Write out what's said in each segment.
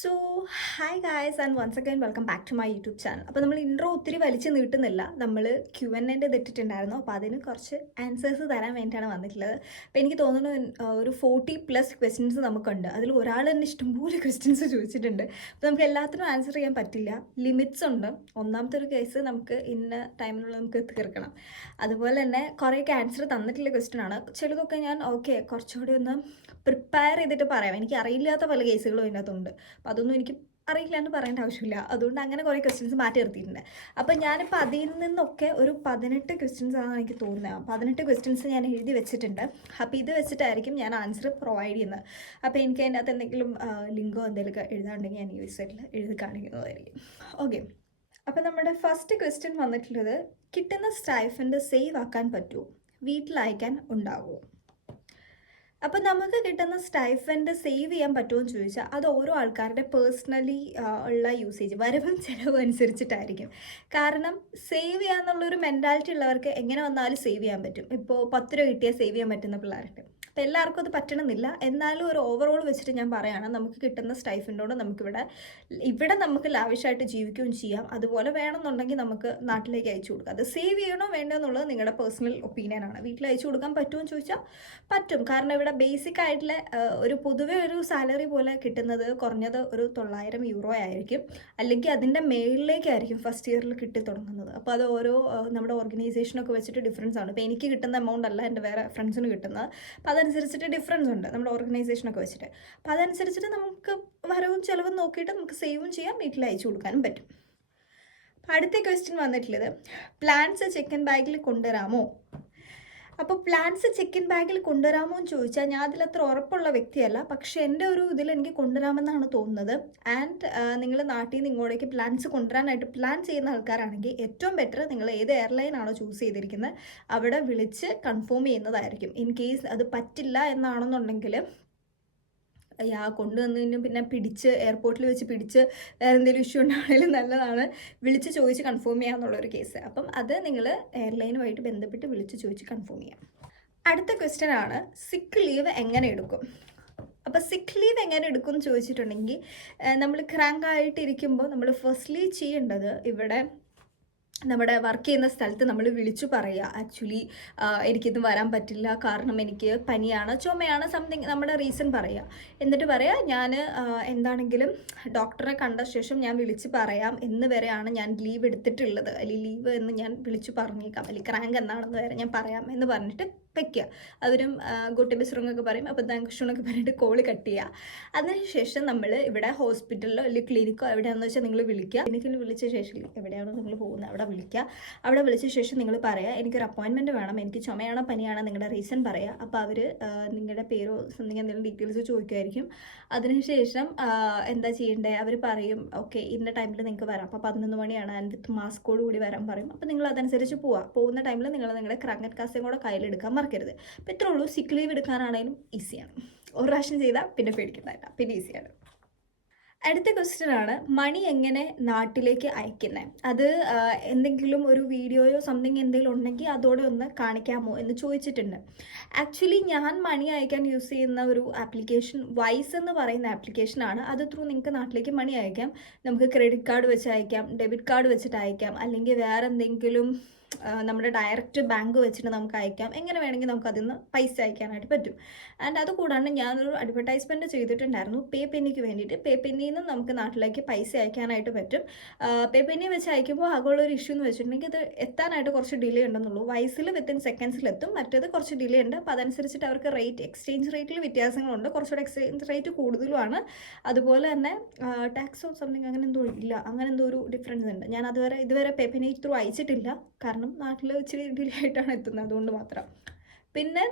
So hi guys and once again welcome back to my YouTube channel. അപ്പോൾ നമ്മൾ intro ഒത്തിരി വലിച്ച് നീട്ടുന്നില്ല. നമ്മൾ Q&A ഇട്ടിട്ടുണ്ടായിരുന്നു. അപ്പോൾ അതിന് കുറച്ച് ആൻസേഴ്സ് തരാൻ വേണ്ടിയിട്ടാണ് വന്നിട്ടുള്ളത്. അപ്പോൾ എനിക്ക് തോന്നുന്നു ഒരു 40+ ക്വസ്റ്റ്യൻസ് നമുക്കുണ്ട്. അതിൽ ഒരാൾ തന്നെ ഇഷ്ടംപോലെ ക്വസ്റ്റ്യൻസ് ചോദിച്ചിട്ടുണ്ട്. അപ്പോൾ നമുക്ക് എല്ലാത്തിനും ആൻസർ ചെയ്യാൻ പറ്റില്ല. ലിമിറ്റ്സ് ഉണ്ട്. ഒന്നാമത്തെ ഒരു കേസ് നമുക്ക് ഇന്ന ടൈമിനുള്ള നമുക്ക് തീർക്കണം. അതുപോലെ തന്നെ കുറേയൊക്കെ ആൻസർ തന്നിട്ടുള്ള ക്വസ്റ്റ്യൻ ആണ്. ചിലതൊക്കെ ഞാൻ കുറച്ചുകൂടി ഒന്ന് പ്രിപ്പയർ ചെയ്തിട്ട് പറയാം. എനിക്ക് അറിയില്ലാത്ത പല കേസുകളും ഇതിനകത്തുണ്ട്. അപ്പോൾ അതൊന്നും എനിക്ക് അറിയില്ലാണ്ട് പറയേണ്ട ആവശ്യമില്ല. അതുകൊണ്ട് അങ്ങനെ കുറേ ക്വസ്റ്റ്യൻസ് മാറ്റി നിർത്തിയിട്ടുണ്ട്. അപ്പോൾ ഞാനിപ്പോൾ അതിൽ നിന്നൊക്കെ ഒരു 18 ക്വസ്റ്റ്യൻസ് ആണെന്ന് എനിക്ക് തോന്നുന്നത്. 18 ക്വസ്റ്റ്യൻസ് ഞാൻ എഴുതി വെച്ചിട്ടുണ്ട്. അപ്പോൾ ഇത് വെച്ചിട്ടായിരിക്കും ഞാൻ ആൻസർ പ്രൊവൈഡ് ചെയ്യുന്നത്. അപ്പോൾ എനിക്ക് അതിൻ്റെ അകത്ത് എന്തെങ്കിലും ലിങ്കോ എന്തെങ്കിലുമൊക്കെ എഴുതാണ്ടെങ്കിൽ ഞാൻ ഈ വെബ്സൈറ്റിൽ എഴുതി കാണിക്കുന്നതായിരിക്കും. ഓക്കെ, അപ്പോൾ നമ്മുടെ ഫസ്റ്റ് ക്വസ്റ്റ്യൻ വന്നിട്ടുള്ളത്, കിട്ടുന്ന സ്റ്റൈഫൻഡ് സേവ് ആക്കാൻ പറ്റുമോ, വീട്ടിൽ അയക്കാൻ ഉണ്ടാവുമോ? അപ്പം നമുക്ക് കിട്ടുന്ന സ്റ്റൈഫൻഡ് സേവ് ചെയ്യാൻ പറ്റുമോ എന്ന് ചോദിച്ചാൽ അത് ഓരോ ആൾക്കാരുടെ പേഴ്സണലി ഉള്ള യൂസേജ്, വരവും ചിലവും അനുസരിച്ചിട്ടായിരിക്കും. കാരണം സേവ് ചെയ്യാന്നുള്ളൊരു മെൻറ്റാലിറ്റി ഉള്ളവർക്ക് എങ്ങനെ വന്നാലും സേവ് ചെയ്യാൻ പറ്റും. ഇപ്പോൾ 10 രൂപ കിട്ടിയാൽ സേവ് ചെയ്യാൻ പറ്റുന്ന പിള്ളേരുണ്ട്. അപ്പോൾ എല്ലാവർക്കും അത് പറ്റണമെന്നില്ല. എന്നാലും ഒരു ഓവറോൾ വെച്ചിട്ട് ഞാൻ പറയുകയാണ്, നമുക്ക് കിട്ടുന്ന സ്റ്റൈഫൻഡോട് ഇവിടെ നമുക്ക് ലാവിഷായിട്ട് ജീവിക്കുകയും ചെയ്യാം. അതുപോലെ വേണമെന്നുണ്ടെങ്കിൽ നമുക്ക് നാട്ടിലേക്ക് അയച്ചു കൊടുക്കാം. അത് സേവ് ചെയ്യണോ വേണ്ടോ എന്നുള്ളത് നിങ്ങളുടെ പേഴ്സണൽ ഒപ്പീനിയനാണ്. വീട്ടിൽ അയച്ചു കൊടുക്കാൻ പറ്റുമോ എന്ന് ചോദിച്ചാൽ പറ്റും. കാരണം ഇവിടെ ബേസിക് ആയിട്ടുള്ള ഒരു പൊതുവെ ഒരു സാലറി പോലെ കിട്ടുന്നത് കുറഞ്ഞത് ഒരു 900 യൂറോ ആയിരിക്കും. അല്ലെങ്കിൽ അതിൻ്റെ മേളിലേക്കായിരിക്കും ഫസ്റ്റ് ഇയറിൽ കിട്ടി തുടങ്ങുന്നത്. അപ്പോൾ അത് ഓരോ നമ്മുടെ ഓർഗനൈസേഷനൊക്കെ വെച്ചിട്ട് ഡിഫറൻസ് ആണ്. ഇപ്പോൾ എനിക്ക് കിട്ടുന്ന എമൗണ്ട് അല്ല എൻ്റെ വേറെ ഫ്രണ്ട്സിന് കിട്ടുന്നത്. അപ്പോൾ അതനുസരിച്ചിട്ട് ഡിഫറൻസ് ഉണ്ട് നമ്മുടെ ഓർഗനൈസേഷനൊക്കെ വെച്ചിട്ട്. അപ്പോൾ അതനുസരിച്ചിട്ട് നമുക്ക് വരവും ചിലവും നോക്കിയിട്ട് നമുക്ക് സേവും ചെയ്യാം, വീട്ടിൽ അയച്ചു കൊടുക്കാനും പറ്റും. അടുത്ത ക്വസ്റ്റ്യൻ വന്നിട്ടുള്ളത്, പ്ലാൻസ് ചെക്കൻ ബാഗിൽ കൊണ്ടുവരാമോ? അപ്പോൾ പ്ലാൻസ് ചെക്കൻ ബാഗിൽ കൊണ്ടുവരാമോ എന്ന് ചോദിച്ചാൽ ഞാൻ അതിലത്ര ഉറപ്പുള്ള വ്യക്തിയല്ല. പക്ഷേ എൻ്റെ ഒരു ഇതിൽ എനിക്ക് കൊണ്ടുവരാമെന്നാണ് തോന്നുന്നത്. ആൻഡ് നിങ്ങൾ നാട്ടിൽ നിന്ന് ഇങ്ങോട്ടേക്ക് പ്ലാൻസ് കൊണ്ടുവരാനായിട്ട് പ്ലാൻ ചെയ്യുന്ന ആൾക്കാരാണെങ്കിൽ ഏറ്റവും ബെറ്റർ നിങ്ങൾ ഏത് എയർലൈനാണോ ചൂസ് ചെയ്തിരിക്കുന്നത് അവിടെ വിളിച്ച് കൺഫേം ചെയ്യുന്നതായിരിക്കും. ഇൻ കേസ് അത് പറ്റില്ല എന്നാണെന്നുണ്ടെങ്കിൽ കൊണ്ടുവന്നതിന് പിന്നെ എയർപോർട്ടിൽ വെച്ച് പിടിച്ച് വേറെ എന്തെങ്കിലും ഇഷ്യൂ ഉണ്ടാണെങ്കിലും നല്ലതാണ് വിളിച്ച് ചോദിച്ച് കൺഫേം ചെയ്യാന്നുള്ളൊരു കേസ്. അപ്പം അത് നിങ്ങൾ എയർലൈനുമായിട്ട് ബന്ധപ്പെട്ട് വിളിച്ച് ചോദിച്ച് കൺഫേം ചെയ്യാം. അടുത്ത ക്വസ്റ്റ്യൻ ആണ്, സിക്ക് ലീവ് എങ്ങനെ എടുക്കും? അപ്പോൾ സിക്ക് ലീവ് എങ്ങനെ എടുക്കും എന്ന് ചോദിച്ചിട്ടുണ്ടെങ്കിൽ നമ്മൾ ക്രാങ്ക് ആയിട്ടിരിക്കുമ്പോൾ നമ്മൾ ഫസ്റ്റ്ലി ചെയ്യേണ്ടത് ഇവിടെ നമ്മുടെ വർക്ക് ചെയ്യുന്ന സ്ഥലത്ത് നമ്മൾ വിളിച്ചു പറയുക, ആക്ച്വലി എനിക്കിത് വരാൻ പറ്റില്ല കാരണം എനിക്ക് പനിയാണ്, ചുമയാണ്, സംതിങ് നമ്മുടെ റീസൺ പറയുക. എന്നിട്ട് പറയുക, ഞാൻ എന്താണെങ്കിലും ഡോക്ടറെ കണ്ട ശേഷം ഞാൻ വിളിച്ച് പറയാം എന്ന് വരെയാണ് ഞാൻ ലീവ് എടുത്തിട്ടുള്ളത്, അല്ലെങ്കിൽ ലീവ് എന്ന് ഞാൻ വിളിച്ചു പറഞ്ഞേക്കാം, അല്ലെങ്കിൽ ക്രാങ്ക് എന്നാണെന്ന് വരെ ഞാൻ പറയാം എന്ന് പറഞ്ഞിട്ട് വയ്ക്കുക. അവരും ഗോട്ടി ബിസ്റങ്ങൊക്കെ പറയും. അപ്പോൾ താങ്ക്ഷൂന്നൊക്കെ പറഞ്ഞിട്ട് കോള് കട്ട് ചെയ്യുക. അതിനുശേഷം നമ്മൾ ഇവിടെ ഹോസ്പിറ്റലിലോ അല്ലെങ്കിൽ ക്ലിനിക്കോ എവിടെയാണെന്ന് വെച്ചാൽ നിങ്ങൾ വിളിക്കുക. ക്ലിനിക്കിൽ വിളിച്ച ശേഷം എവിടെയാണോ നിങ്ങൾ പോകുന്നത് അവിടെ വിളിക്കുക. അവിടെ വിളിച്ച ശേഷം നിങ്ങൾ പറയുക, എനിക്കൊരു അപ്പോയിൻമെൻറ്റ് വേണം, എനിക്ക് ചുമയാണോ പനിയാണോ നിങ്ങളുടെ റീസൺ പറയുക. അപ്പോൾ അവർ നിങ്ങളുടെ പേരോ സംതിങ് എന്തെങ്കിലും ഡീറ്റെയിൽസ് ചോദിക്കുമായിരിക്കും. അതിനുശേഷം എന്താ ചെയ്യേണ്ടത് അവർ പറയും, ഓക്കെ ഇന്ന ടൈമിൽ നിങ്ങൾക്ക് വരാം, അപ്പോൾ 11 മണിയാണ് ആൻഡ് വിത്ത് മാസ്കോട് കൂടി വരാൻ പറയും. അപ്പോൾ നിങ്ങൾ അതനുസരിച്ച് പോകുന്ന ടൈമിൽ നിങ്ങൾ നിങ്ങളുടെ ക്രാങ്കറ്റ് കാസും കൂടെ കയ്യിലെടുക്കാൻ മറക്കരുത്. അപ്പോൾ ഇത്രേ ഉള്ളൂ. സിക്ക് ലീവ് എടുക്കാനാണെങ്കിലും ഈസിയാണ്. ഒരു പ്രാവശ്യം ചെയ്താൽ പിന്നെ പേടിക്കുന്നതല്ല, പിന്നെ ഈസിയാണ്. അടുത്ത ക്വസ്റ്റ്യൻ ആണ്, മണി എങ്ങനെ നാട്ടിലേക്ക് അയക്കുന്നത്? അത് എന്തെങ്കിലും ഒരു വീഡിയോയോ സംതിങ് എന്തെങ്കിലും ഉണ്ടെങ്കിൽ അതോടെ ഒന്ന് കാണിക്കാമോ എന്ന് ചോദിച്ചിട്ടുണ്ട്. ആക്ച്വലി ഞാൻ മണി അയക്കാൻ യൂസ് ചെയ്യുന്ന ഒരു ആപ്ലിക്കേഷൻ വൈസ് എന്ന് പറയുന്ന ആപ്ലിക്കേഷനാണ്. അത് ത്രൂ നിങ്ങൾക്ക് നാട്ടിലേക്ക് മണി അയക്കാം. നമുക്ക് ക്രെഡിറ്റ് കാർഡ് വെച്ച് അയക്കാം, ഡെബിറ്റ് കാർഡ് വെച്ചിട്ട് അയക്കാം, അല്ലെങ്കിൽ വേറെ എന്തെങ്കിലും നമ്മുടെ ഡയറക്റ്റ് ബാങ്ക് വെച്ചിട്ട് നമുക്ക് അയക്കാം. എങ്ങനെ വേണമെങ്കിൽ നമുക്ക് അതിൽ നിന്ന് പൈസ അയക്കാനായിട്ട് പറ്റും. ആൻഡ് അതുകൂടാണ്ട് ഞാനൊരു അഡ്വർടൈസ്മെൻറ്റ് ചെയ്തിട്ടുണ്ടായിരുന്നു പേ പെന്നിക്ക് വേണ്ടിയിട്ട്. പേ പെന്നിയിൽ നിന്നും നമുക്ക് നാട്ടിലേക്ക് പൈസ അയക്കാനായിട്ട് പറ്റും. പേ പെന്നി വെച്ച് അയക്കുമ്പോൾ ആകെയുള്ളൊരു ഇഷ്യൂ എന്ന് വെച്ചിട്ടുണ്ടെങ്കിൽ ഇത് എത്താനായിട്ട് കുറച്ച് ഡിലേ ഉണ്ടെന്നുള്ളൂ. വൈസിൽ വിത്തിൻ സെക്കൻഡ്സിലെത്തും, മറ്റേത് കുറച്ച് ഡിലേ ഉണ്ട്. അപ്പോൾ അതനുസരിച്ചിട്ട് അവർക്ക് എക്സ്ചേഞ്ച് റേറ്റിൽ വ്യത്യാസങ്ങളുണ്ട്. കുറച്ചുകൂടെ എക്സ്ചേഞ്ച് റേറ്റ് കൂടുതലുമാണ്. അതുപോലെ തന്നെ ടാക്സോ സംതിങ് അങ്ങനെ എന്തോ ഇല്ല, അങ്ങനെ എന്തോ ഒരു ഡിഫറൻസ് ഉണ്ട്. ഞാൻ ഇതുവരെ പേ പെന്നി ത്രൂ അയച്ചിട്ടില്ല, കാരണം നാട്ടിൽ ഇച്ചിരി ഡിലേ ആയിട്ടാണ് എത്തുന്നത്, അതുകൊണ്ട് മാത്രം. പിന്നെ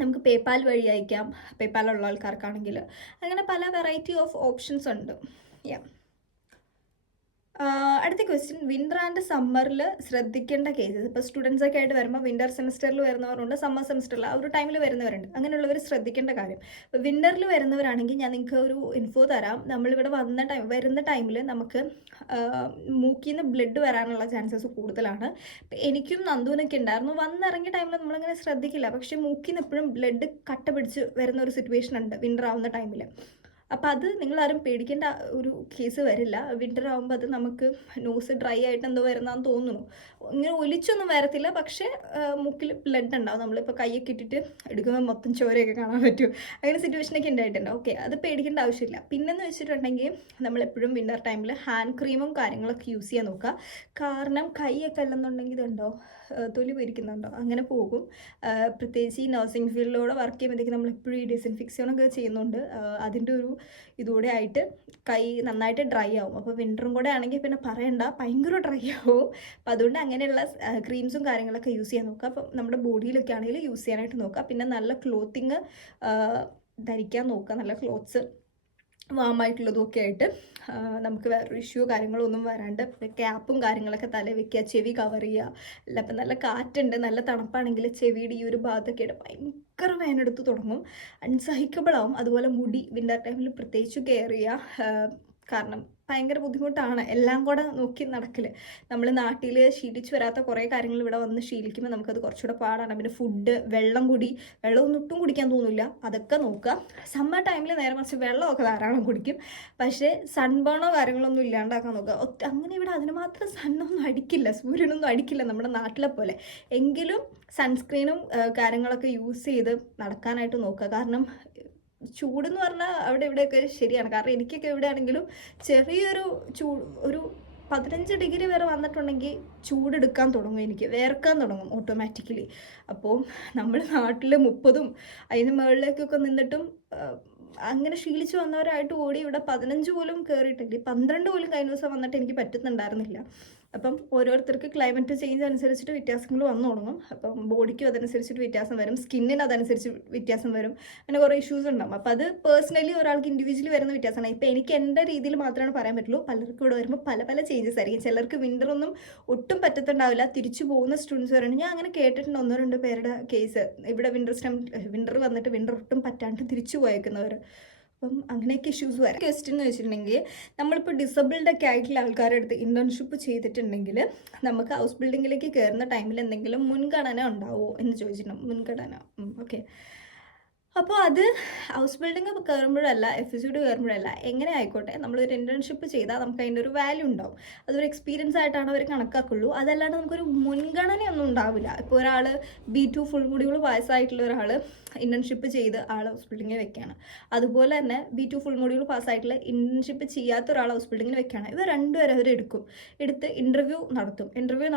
നമുക്ക് പേപ്പാൽ വഴി അയക്കാം, പേപ്പാലുള്ള ആൾക്കാർക്കാണെങ്കിൽ. അങ്ങനെ പല വെറൈറ്റി ഓഫ് ഓപ്ഷൻസ് ഉണ്ട്. അടുത്ത ക്വസ്റ്റ്യൻ, വിൻ്റർ ആൻഡ് സമ്മറിൽ ശ്രദ്ധിക്കേണ്ട കേസസ്. ഇപ്പോൾ സ്റ്റുഡൻസ് ഒക്കെ ആയിട്ട് വരുമ്പോൾ വിൻ്റർ സെമിസ്റ്ററിൽ വരുന്നവരുണ്ട്, സമ്മർ സെമിസ്റ്ററിൽ ആ ഒരു ടൈമിൽ വരുന്നവരുണ്ട്. അങ്ങനെയുള്ളവർ ശ്രദ്ധിക്കേണ്ട കാര്യം, ഇപ്പോൾ വിൻ്ററിൽ വരുന്നവരാണെങ്കിൽ ഞാൻ നിങ്ങൾക്ക് ഒരു ഇൻഫോ തരാം. നമ്മളിവിടെ വരുന്ന ടൈമിൽ നമുക്ക് മൂക്കിൽ നിന്ന് ബ്ലഡ് വരാനുള്ള ചാൻസസ് കൂടുതലാണ്. എനിക്കും നന്ദുവിനൊക്കെ ഉണ്ടായിരുന്നു. വന്നിറങ്ങിയ ടൈമിൽ നമ്മളിങ്ങനെ ശ്രദ്ധിക്കില്ല, പക്ഷേ മൂക്കിൽ നിന്ന് എപ്പോഴും ബ്ലഡ് കട്ട പിടിച്ച് വരുന്ന ഒരു സിറ്റുവേഷൻ ഉണ്ട് വിൻ്റർ ആവുന്ന ടൈമിൽ. അപ്പോൾ അത് നിങ്ങളാരും പേടിക്കേണ്ട ഒരു കേസ് വരില്ല. വിൻ്റർ ആകുമ്പോൾ അത് നമുക്ക് നോസ് ഡ്രൈ ആയിട്ട് എന്തോ വരുന്നതെന്ന് തോന്നുന്നു. ഇങ്ങനെ ഒലിച്ചൊന്നും വരത്തില്ല, പക്ഷേ മൂക്കിൽ ബ്ലഡ് ഉണ്ടാവും. നമ്മളിപ്പോൾ കൈയൊക്കെ ഇട്ടിട്ട് എടുക്കുമ്പോൾ മൊത്തം ചോരയൊക്കെ കാണാൻ പറ്റും. അങ്ങനെ സിറ്റുവേഷനൊക്കെ ഉണ്ടായിട്ടുണ്ട്. ഓക്കെ, അത് പേടിക്കേണ്ട ആവശ്യമില്ല. പിന്നെന്ന് വെച്ചിട്ടുണ്ടെങ്കിൽ നമ്മളെപ്പോഴും വിൻ്റർ ടൈമിൽ ഹാൻഡ് ക്രീമും കാര്യങ്ങളൊക്കെ യൂസ് ചെയ്യാൻ നോക്കുക. കാരണം കൈയൊക്കെ അല്ലെന്നുണ്ടെങ്കിൽ ഇതുണ്ടോ തൊലി പൊരിക്കുന്നുണ്ടോ അങ്ങനെ പോകും. പ്രത്യേകിച്ച് ഈ നഴ്സിംഗ് ഫീൽഡിലൂടെ വർക്ക് ചെയ്യുമ്പോഴത്തേക്ക് നമ്മളെപ്പോഴും ഈ ഡിസിൻഫെക്ഷനൊക്കെ ചെയ്യുന്നുണ്ട്. അതിൻ്റെ ഒരു ഇതോടെ ആയിട്ട് കൈ നന്നായിട്ട് ഡ്രൈ ആവും. അപ്പോൾ വിൻ്ററും കൂടെ ആണെങ്കിൽ പിന്നെ പറയണ്ട, ഭയങ്കര ഡ്രൈ ആവും. അപ്പോൾ അതുകൊണ്ട് അങ്ങനെയുള്ള ക്രീംസും കാര്യങ്ങളൊക്കെ യൂസ് ചെയ്യാൻ നോക്കുക. അപ്പം നമ്മുടെ ബോഡിയിലൊക്കെ ആണെങ്കിൽ യൂസ് ചെയ്യാനായിട്ട് നോക്കുക. പിന്നെ നല്ല ക്ലോത്തിങ് ധരിക്കാൻ നോക്കുക, നല്ല ക്ലോത്ത്സ് വാമായിട്ടുള്ളതും ഒക്കെ ആയിട്ട്. നമുക്ക് വേറൊരു ഇഷ്യൂ കാര്യങ്ങളോ ഒന്നും വരാണ്ട് ക്യാപ്പും കാര്യങ്ങളൊക്കെ തല വെക്കുക, ചെവി കവർ ചെയ്യുക. അല്ല ഇപ്പം നല്ല കാറ്റുണ്ട്, നല്ല തണുപ്പാണെങ്കിൽ ചെവിയുടെ ഈ ഒരു ഭാഗത്തൊക്കെ ആയിട്ട് ഭയങ്കര വേനെടുത്ത് തുടങ്ങും, അൺസഹിക്കബിൾ ആവും. അതുപോലെ മുടി വിൻ്റർ ടൈമിൽ പ്രത്യേകിച്ച് കെയർ ചെയ്യുക. കാരണം ഭയങ്കര ബുദ്ധിമുട്ടാണ് എല്ലാം കൂടെ നോക്കി നടക്കൽ. നമ്മൾ നാട്ടിൽ ശീലിച്ച് വരാത്ത കുറേ കാര്യങ്ങൾ ഇവിടെ വന്ന് ശീലിക്കുമ്പോൾ നമുക്കത് കുറച്ചുകൂടെ പാടാണ്. പിന്നെ ഫുഡ്, വെള്ളമൊന്നും ഒട്ടും കുടിക്കാൻ തോന്നില്ല, അതൊക്കെ നോക്കുക. സമ്മർ ടൈമിൽ നേരെ മറിച്ച് വെള്ളമൊക്കെ ധാരാളം കുടിക്കും, പക്ഷേ സൺബേണോ കാര്യങ്ങളൊന്നും ഇല്ലാണ്ടാക്കാൻ നോക്കുക. അങ്ങനെ ഇവിടെ അതിന് മാത്രം സണ്ണൊന്നും അടിക്കില്ല, സൂര്യനൊന്നും അടിക്കില്ല നമ്മുടെ നാട്ടിലെ പോലെ. എങ്കിലും സൺസ്ക്രീനും കാര്യങ്ങളൊക്കെ യൂസ് ചെയ്ത് നടക്കാനായിട്ട് നോക്കുക. കാരണം ചൂടെന്ന് പറഞ്ഞാൽ അവിടെ ഇവിടെയൊക്കെ ശരിയാണ്. കാരണം എനിക്കൊക്കെ എവിടെയാണെങ്കിലും ചെറിയൊരു ഒരു 15 ഡിഗ്രി വരെ വന്നിട്ടുണ്ടെങ്കിൽ ചൂടെടുക്കാൻ തുടങ്ങും, എനിക്ക് വേർക്കാൻ തുടങ്ങും ഓട്ടോമാറ്റിക്കലി. അപ്പോൾ നമ്മൾ നാട്ടിൽ 30ഉം അതിന് മുകളിലേക്കൊക്കെ നിന്നിട്ടും അങ്ങനെ ശീലിച്ച് വന്നവരായിട്ട് ഓടി ഇവിടെ 15 പോലും കയറിയിട്ടില്ല, 12 പോലും കഴിഞ്ഞ ദിവസം വന്നിട്ട് എനിക്ക് പറ്റുന്നുണ്ടായിരുന്നില്ല. അപ്പം ഓരോരുത്തർക്ക് ക്ലൈമറ്റ് ചേഞ്ച് അനുസരിച്ചിട്ട് വ്യത്യാസങ്ങൾ വന്നു തുടങ്ങും. അപ്പം ബോഡിക്കും അതനുസരിച്ചിട്ട് വ്യത്യാസം വരും, സ്കിന്നിന് അതനുസരിച്ച് വ്യത്യാസം വരും, അങ്ങനെ കുറേ ഇഷ്യൂസ് ഉണ്ടാകും. അപ്പോൾ അത് പേഴ്സണലി ഒരാൾക്ക് ഇൻഡിവിജ്വലി വരുന്ന വ്യത്യാസമാണ്. ഇപ്പോൾ എനിക്ക് എൻ്റെ രീതിയിൽ മാത്രമാണ് പറയാൻ പറ്റുള്ളൂ. പലർക്കും ഇവിടെ വരുമ്പോൾ പല പല ചേഞ്ചസ് ആയിരിക്കും. ചിലർക്ക് വിൻ്ററൊന്നും ഒട്ടും പറ്റത്തുണ്ടാവില്ല, തിരിച്ചു പോകുന്ന സ്റ്റുഡൻസ് പറയുന്നത് ഞാൻ അങ്ങനെ കേട്ടിട്ടുണ്ട്. 1-2 പേരുടെ കേസ് ഇവിടെ വിൻ്റർ വന്നിട്ട് വിൻ്റർ ഒട്ടും പറ്റാണ്ട് തിരിച്ചു പോയേക്കുന്നവർ. അപ്പം അങ്ങനെയൊക്കെ ഇഷ്യൂസ് വരാം. ക്വസ്റ്റ്യൻ എന്ന് വെച്ചിട്ടുണ്ടെങ്കിൽ നമ്മളിപ്പോൾ ഡിസബിൾഡ് ഒക്കെ ആയിട്ടുള്ള ആൾക്കാരുടെ അടുത്ത് ഇൻറ്റേൺഷിപ്പ് ചെയ്തിട്ടുണ്ടെങ്കിൽ നമുക്ക് ഹൗസ് ബിൽഡിങ്ങിലേക്ക് കയറുന്ന ടൈമിൽ എന്തെങ്കിലും മുൻഗണന ഉണ്ടാവുമോ എന്ന് ചോദിച്ചിട്ടുണ്ട്. മുൻഗണന, ഓക്കെ. അപ്പോൾ അത് ഹൗസ് ബിൽഡിംഗ് കയറുമ്പോഴല്ല, FSUD കയറുമ്പോഴല്ല, എങ്ങനെ ആയിക്കോട്ടെ നമ്മളൊരു ഇൻറ്റേൺഷിപ്പ് ചെയ്താൽ നമുക്ക് അതിൻ്റെ ഒരു വാല്യൂ ഉണ്ടാവും. അതൊരു എക്സ്പീരിയൻസ് ആയിട്ടാണ് അവർ കണക്കാക്കുള്ളൂ. അതല്ലാണ്ട് നമുക്കൊരു മുൻഗണനയൊന്നും ഉണ്ടാവില്ല. ഇപ്പോൾ ഒരാൾ B2 ഫുൾ മൊഡ്യൂൾ പാസ്സായിട്ടുള്ള ഒരാൾ ഇൻറ്റേൺഷിപ്പ് ചെയ്ത് ആൾ ഹൗസ് ബിൽഡിങ്ങിൽ വെക്കുകയാണ്. അതുപോലെ തന്നെ B2 ഫുൾ മൊഡ്യൂൾ പാസ്സായിട്ടുള്ള ഇൻറ്റേൺഷിപ്പ് ചെയ്യാത്ത ഒരാൾ ഹൗസ് ബിൽഡിങ്ങിൽ വെക്കുകയാണ്. ഇവർ രണ്ടുപേരും എടുത്ത് ഇൻ്റർവ്യൂ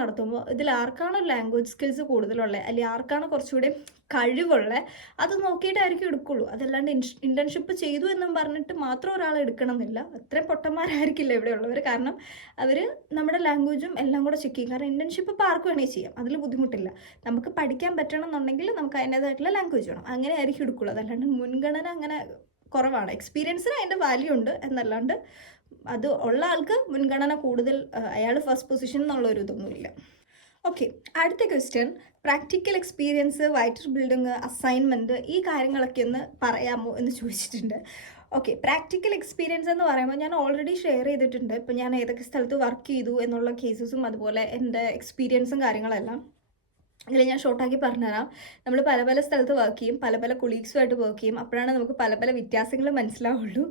നടത്തുമ്പോൾ ഇതിൽ ആർക്കാണോ ലാംഗ്വേജ് സ്കിൽസ് കൂടുതലുള്ളത്, അല്ലെങ്കിൽ ആർക്കാണോ കുറച്ചുകൂടി കഴിവുള്ളത്, അത് നോക്കിയിട്ടായിരിക്കും എടുക്കുള്ളൂ. അതല്ലാണ്ട് ഇൻറ്റേൺഷിപ്പ് ചെയ്തു എന്നും പറഞ്ഞിട്ട് മാത്രം ഒരാളെ എടുക്കണം എന്നില്ല. അത്രയും പൊട്ടന്മാരായിരിക്കില്ല ഇവിടെയുള്ളവർ. കാരണം അവർ നമ്മുടെ ലാംഗ്വേജും എല്ലാം കൂടെ ചെക്ക് ചെയ്യും. കാരണം ഇൻറ്റേൺഷിപ്പ് ഇപ്പോൾ ആർക്ക് വേണമെങ്കിൽ ചെയ്യാം, അതിൽ ബുദ്ധിമുട്ടില്ല. നമുക്ക് പഠിക്കാൻ പറ്റണം എന്നുണ്ടെങ്കിൽ നമുക്ക് അതിൻ്റേതായിട്ടുള്ള ലാംഗ്വേജ് വേണം, അങ്ങനെ ആയിരിക്കും എടുക്കുള്ളൂ. അതല്ലാണ്ട് മുൻഗണന അങ്ങനെ കുറവാണ്. എക്സ്പീരിയൻസിന് അതിൻ്റെ വാല്യൂ ഉണ്ട് എന്നല്ലാണ്ട് അത് ഉള്ള ആൾക്ക് മുൻഗണന കൂടുതൽ, അയാൾ ഫസ്റ്റ് പൊസിഷൻ എന്നുള്ളൊരു ഇതൊന്നുമില്ല. ഓക്കെ, അടുത്ത question, practical experience, whiter building, assignment, ഈ കാര്യങ്ങളൊക്കെ ഒന്ന് പറയാമോ എന്ന് ചോദിച്ചിട്ടുണ്ട്. ഓക്കെ, പ്രാക്ടിക്കൽ എക്സ്പീരിയൻസ് എന്ന് പറയുമ്പോൾ ഞാൻ ഓൾറെഡി ഷെയർ ചെയ്തിട്ടുണ്ട്. ഇപ്പോൾ ഞാൻ ഏതൊക്കെ സ്ഥലത്ത് വർക്ക് ചെയ്തു എന്നുള്ള കേസസും അതുപോലെ എൻ്റെ എക്സ്പീരിയൻസും കാര്യങ്ങളെല്ലാം ഇതിൽ ഞാൻ ഷോർട്ടാക്കി പറഞ്ഞുതരാം. നമ്മൾ പല പല സ്ഥലത്ത് വർക്ക് ചെയ്യും, പല പല കൊളീഗ്സുമായിട്ട് വർക്ക് ചെയ്യും. അപ്പോഴാണ് നമുക്ക് പല പല വ്യത്യാസങ്ങൾ മനസ്സിലാവുള്ളൂ.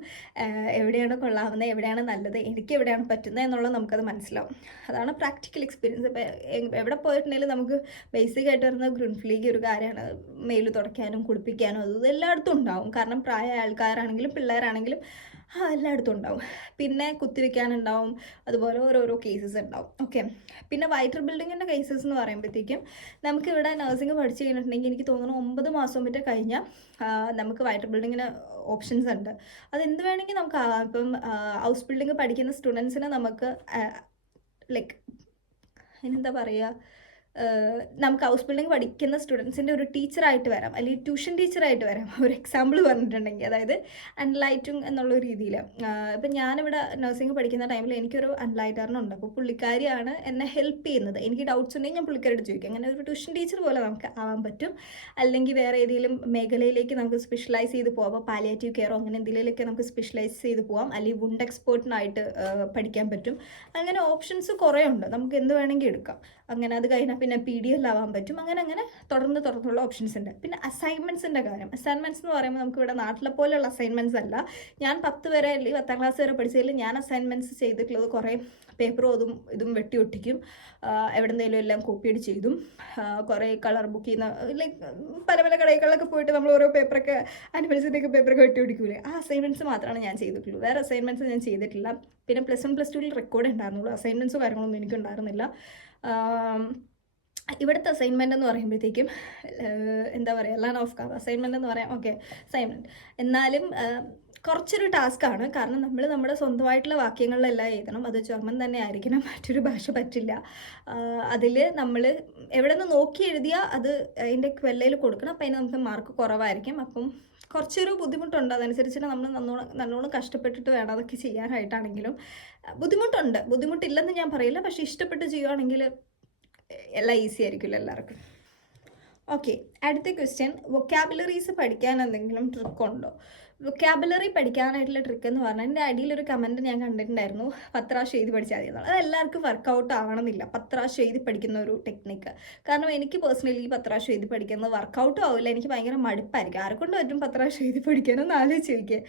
എവിടെയാണ് കൊള്ളാവുന്നത്, എവിടെയാണ് നല്ലത്, എനിക്ക് എവിടെയാണ് പറ്റുന്നത് എന്നുള്ളത് നമുക്കത് മനസ്സിലാവും. അതാണ് പ്രാക്ടിക്കൽ എക്സ്പീരിയൻസ്. ഇപ്പോൾ എവിടെ പോയിട്ടുണ്ടെങ്കിലും നമുക്ക് ബേസിക് ആയിട്ട് വരുന്ന ഗ്രൗണ്ട് ഫ്ലീക്ക് ഒരു കാര്യമാണ്. മെയിൽ തുടയ്ക്കാനും കുളിപ്പിക്കാനും അത് എല്ലായിടത്തും ഉണ്ടാവും. കാരണം പ്രായമായ ആൾക്കാരാണെങ്കിലും പിള്ളേരാണെങ്കിലും എല്ലായിടത്തും ഉണ്ടാവും. പിന്നെ കുത്തിവെക്കാനുണ്ടാവും, അതുപോലെ ഓരോരോ കേസസ് ഉണ്ടാവും. ഓക്കെ, പിന്നെ വൈറ്റർ ബിൽഡിങ്ങിൻ്റെ കേസസ് എന്ന് പറയുമ്പോഴത്തേക്കും നമുക്കിവിടെ നഴ്സിംഗ് പഠിച്ചു കഴിഞ്ഞിട്ടുണ്ടെങ്കിൽ എനിക്ക് തോന്നുന്നു 9 മാസം മറ്റേ കഴിഞ്ഞാൽ നമുക്ക് വൈറ്റർ ബിൽഡിങ്ങിന് ഓപ്ഷൻസ് ഉണ്ട്. അതെന്ത് വേണമെങ്കിൽ നമുക്ക് ഇപ്പം ഹൗസ് ബിൽഡിങ് പഠിക്കുന്ന സ്റ്റുഡൻസിന് നമുക്ക് ലൈക്ക് അതിനെന്താ പറയുക, നമുക്ക് ഹൗസ് ബിൽഡിംഗ് പഠിക്കുന്ന സ്റ്റുഡൻസിൻ്റെ ഒരു ടീച്ചറായിട്ട് വരാം, അല്ലെങ്കിൽ ട്യൂഷൻ ടീച്ചറായിട്ട് വരാം. ഒരു എക്സാമ്പിൾ പറഞ്ഞിട്ടുണ്ടെങ്കിൽ, അതായത് അൺലൈറ്റിംഗ് എന്നുള്ള രീതിയിൽ. ഇപ്പം ഞാനിവിടെ നഴ്സിംഗ് പഠിക്കുന്ന ടൈമിൽ എനിക്കൊരു അൺലൈറ്ററിനുണ്ട്. അപ്പോൾ പുള്ളിക്കാരിയാണ് എന്നെ ഹെൽപ്പ് ചെയ്യുന്നത്. എനിക്ക് ഡൗട്ട്സ് ഉണ്ടെങ്കിൽ ഞാൻ പുള്ളിക്കാരോട് ചോദിക്കും. അങ്ങനെ ഒരു ട്യൂഷൻ ടീച്ചർ പോലെ നമുക്ക് ആവാൻ പറ്റും. അല്ലെങ്കിൽ വേറെ ഏതെങ്കിലും മേഖലയിലേക്ക് നമുക്ക് സ്പെഷ്യലൈസ് ചെയ്ത് പോകാം. അപ്പോൾ പാലിയേറ്റീവ് കെയറോ അങ്ങനെ എന്തെങ്കിലുമൊക്കെ നമുക്ക് സ്പെഷ്യലൈസ് ചെയ്ത് പോകാം. അല്ലെങ്കിൽ വുണ്ട് എക്സ്പേർട്ടിനായിട്ട് പഠിക്കാൻ പറ്റും. അങ്ങനെ ഓപ്ഷൻസ് കുറേ ഉണ്ട്, നമുക്ക് എന്ത് വേണമെങ്കിൽ എടുക്കാം. അങ്ങനെ അത് കഴിഞ്ഞാൽ പിന്നെ PDL ആവാൻ പറ്റും. അങ്ങനെ തുടർന്നുള്ള ഓപ്ഷൻസ് ഉണ്ട്. പിന്നെ അസൈൻമെൻറ്റ്സിൻ്റെ കാര്യം. അസൈൻമെൻറ്റ്സ് എന്ന് പറയുമ്പോൾ നമുക്ക് ഇവിടെ നാട്ടിലെ പോലെയുള്ള അസൈൻമെൻറ്റ്സ് അല്ല. ഞാൻ 10 വരെ അല്ലെങ്കിൽ 10ാം ക്ലാസ് വരെ പഠിച്ചതിൽ ഞാൻ അസൈൻമെൻറ്റ്സ് ചെയ്തിട്ടുള്ളത് കുറേ പേപ്പറും ഇതും വെട്ടി ഒട്ടിക്കും, എവിടെന്നെങ്കിലും എല്ലാം കോപ്പി അടിച്ച് ചെയ്തും, കുറേ കളർ ബുക്ക് ചെയ്യുന്ന ലൈക്ക് പല കടകളിലൊക്കെ പോയിട്ട് നമ്മൾ ഓരോ പേപ്പറൊക്കെ ആനിമൽസിൻ്റെയൊക്കെ പേപ്പറൊക്കെ വെട്ടി ഒട്ടിക്കൂലേ, ആ അസൈൻമെൻറ്റ്സ് മാത്രമാണ് ഞാൻ ചെയ്തിട്ടുള്ളൂ. വേറെ അസൈൻമെൻറ്റ്സ് ഞാൻ ചെയ്തിട്ടില്ല. പിന്നെ +1 +2 റെക്കോർഡ് ഉണ്ടായിരുന്നുള്ളൂ, അസൈൻമെൻറ്റ്സോ കാര്യങ്ങളൊന്നും എനിക്കുണ്ടായിരുന്നില്ല. ഇവിടുത്തെ അസൈൻമെൻറ്റ് എന്ന് പറയുമ്പോഴത്തേക്കും എന്താ പറയുക, ലേൺ ഓഫ് കാർ അസൈൻമെൻറ്റ് എന്ന് പറയാം. ഓക്കെ, അസൈൻമെൻറ്റ് എന്നാലും കുറച്ചൊരു ടാസ്ക്കാണ്. കാരണം നമ്മൾ നമ്മുടെ സ്വന്തമായിട്ടുള്ള വാക്യങ്ങളിലെല്ലാം എഴുതണം. അത് ജർമ്മൻ തന്നെ ആയിരിക്കണം, മറ്റൊരു ഭാഷ പറ്റില്ല. അതിൽ നമ്മൾ എവിടെ നിന്ന് നോക്കി എഴുതിയാൽ അത് അതിൻ്റെ ക്വല്ലയിൽ കൊടുക്കണം. അപ്പം അതിന് നമുക്ക് മാർക്ക് കുറവായിരിക്കും. അപ്പം കുറച്ചൊരു ബുദ്ധിമുട്ടുണ്ട്. അതനുസരിച്ചിട്ട് നമ്മൾ നല്ലോണം കഷ്ടപ്പെട്ടിട്ട് വേണം അതൊക്കെ ചെയ്യാനായിട്ടാണെങ്കിലും. ബുദ്ധിമുട്ടില്ലെന്ന് ഞാൻ പറയില്ല. പക്ഷേ ഇഷ്ടപ്പെട്ട് ചെയ്യുകയാണെങ്കിൽ എല്ലാം ഈസി ആയിരിക്കുമല്ലോ എല്ലാവർക്കും. ഓക്കെ, അടുത്ത ക്വസ്റ്റ്യൻ, വൊക്കാബുലറീസ് പഠിക്കാൻ എന്തെങ്കിലും ട്രിക്കുണ്ടോ? വൊക്കാബുലറി പഠിക്കാനായിട്ടുള്ള ട്രിക്ക് എന്ന് പറഞ്ഞാൽ എൻ്റെ അടിയിലൊരു കമൻറ്റ് ഞാൻ കണ്ടിട്ടുണ്ടായിരുന്നു, 10 പ്രാവശ്യം എഴുതി പഠിച്ചാൽ മതി എന്നുള്ളത്. അത് എല്ലാവർക്കും വർക്കൗട്ട് ആവണമെന്നില്ല 10 പ്രാവശ്യം എഴുതി പഠിക്കുന്ന ഒരു ടെക്നിക്ക്. കാരണം എനിക്ക് പേഴ്സണലി 10 പ്രാവശ്യം എഴുതി പഠിക്കുന്നത് വർക്കൗട്ടും ആവില്ല, എനിക്ക് ഭയങ്കര മടുപ്പായിരിക്കും. ആരെക്കൊണ്ട് പറ്റും 10 പ്രാവശ്യം എഴുതി പഠിക്കാനൊന്ന് ആലോചിച്ച് നോക്കിയേ.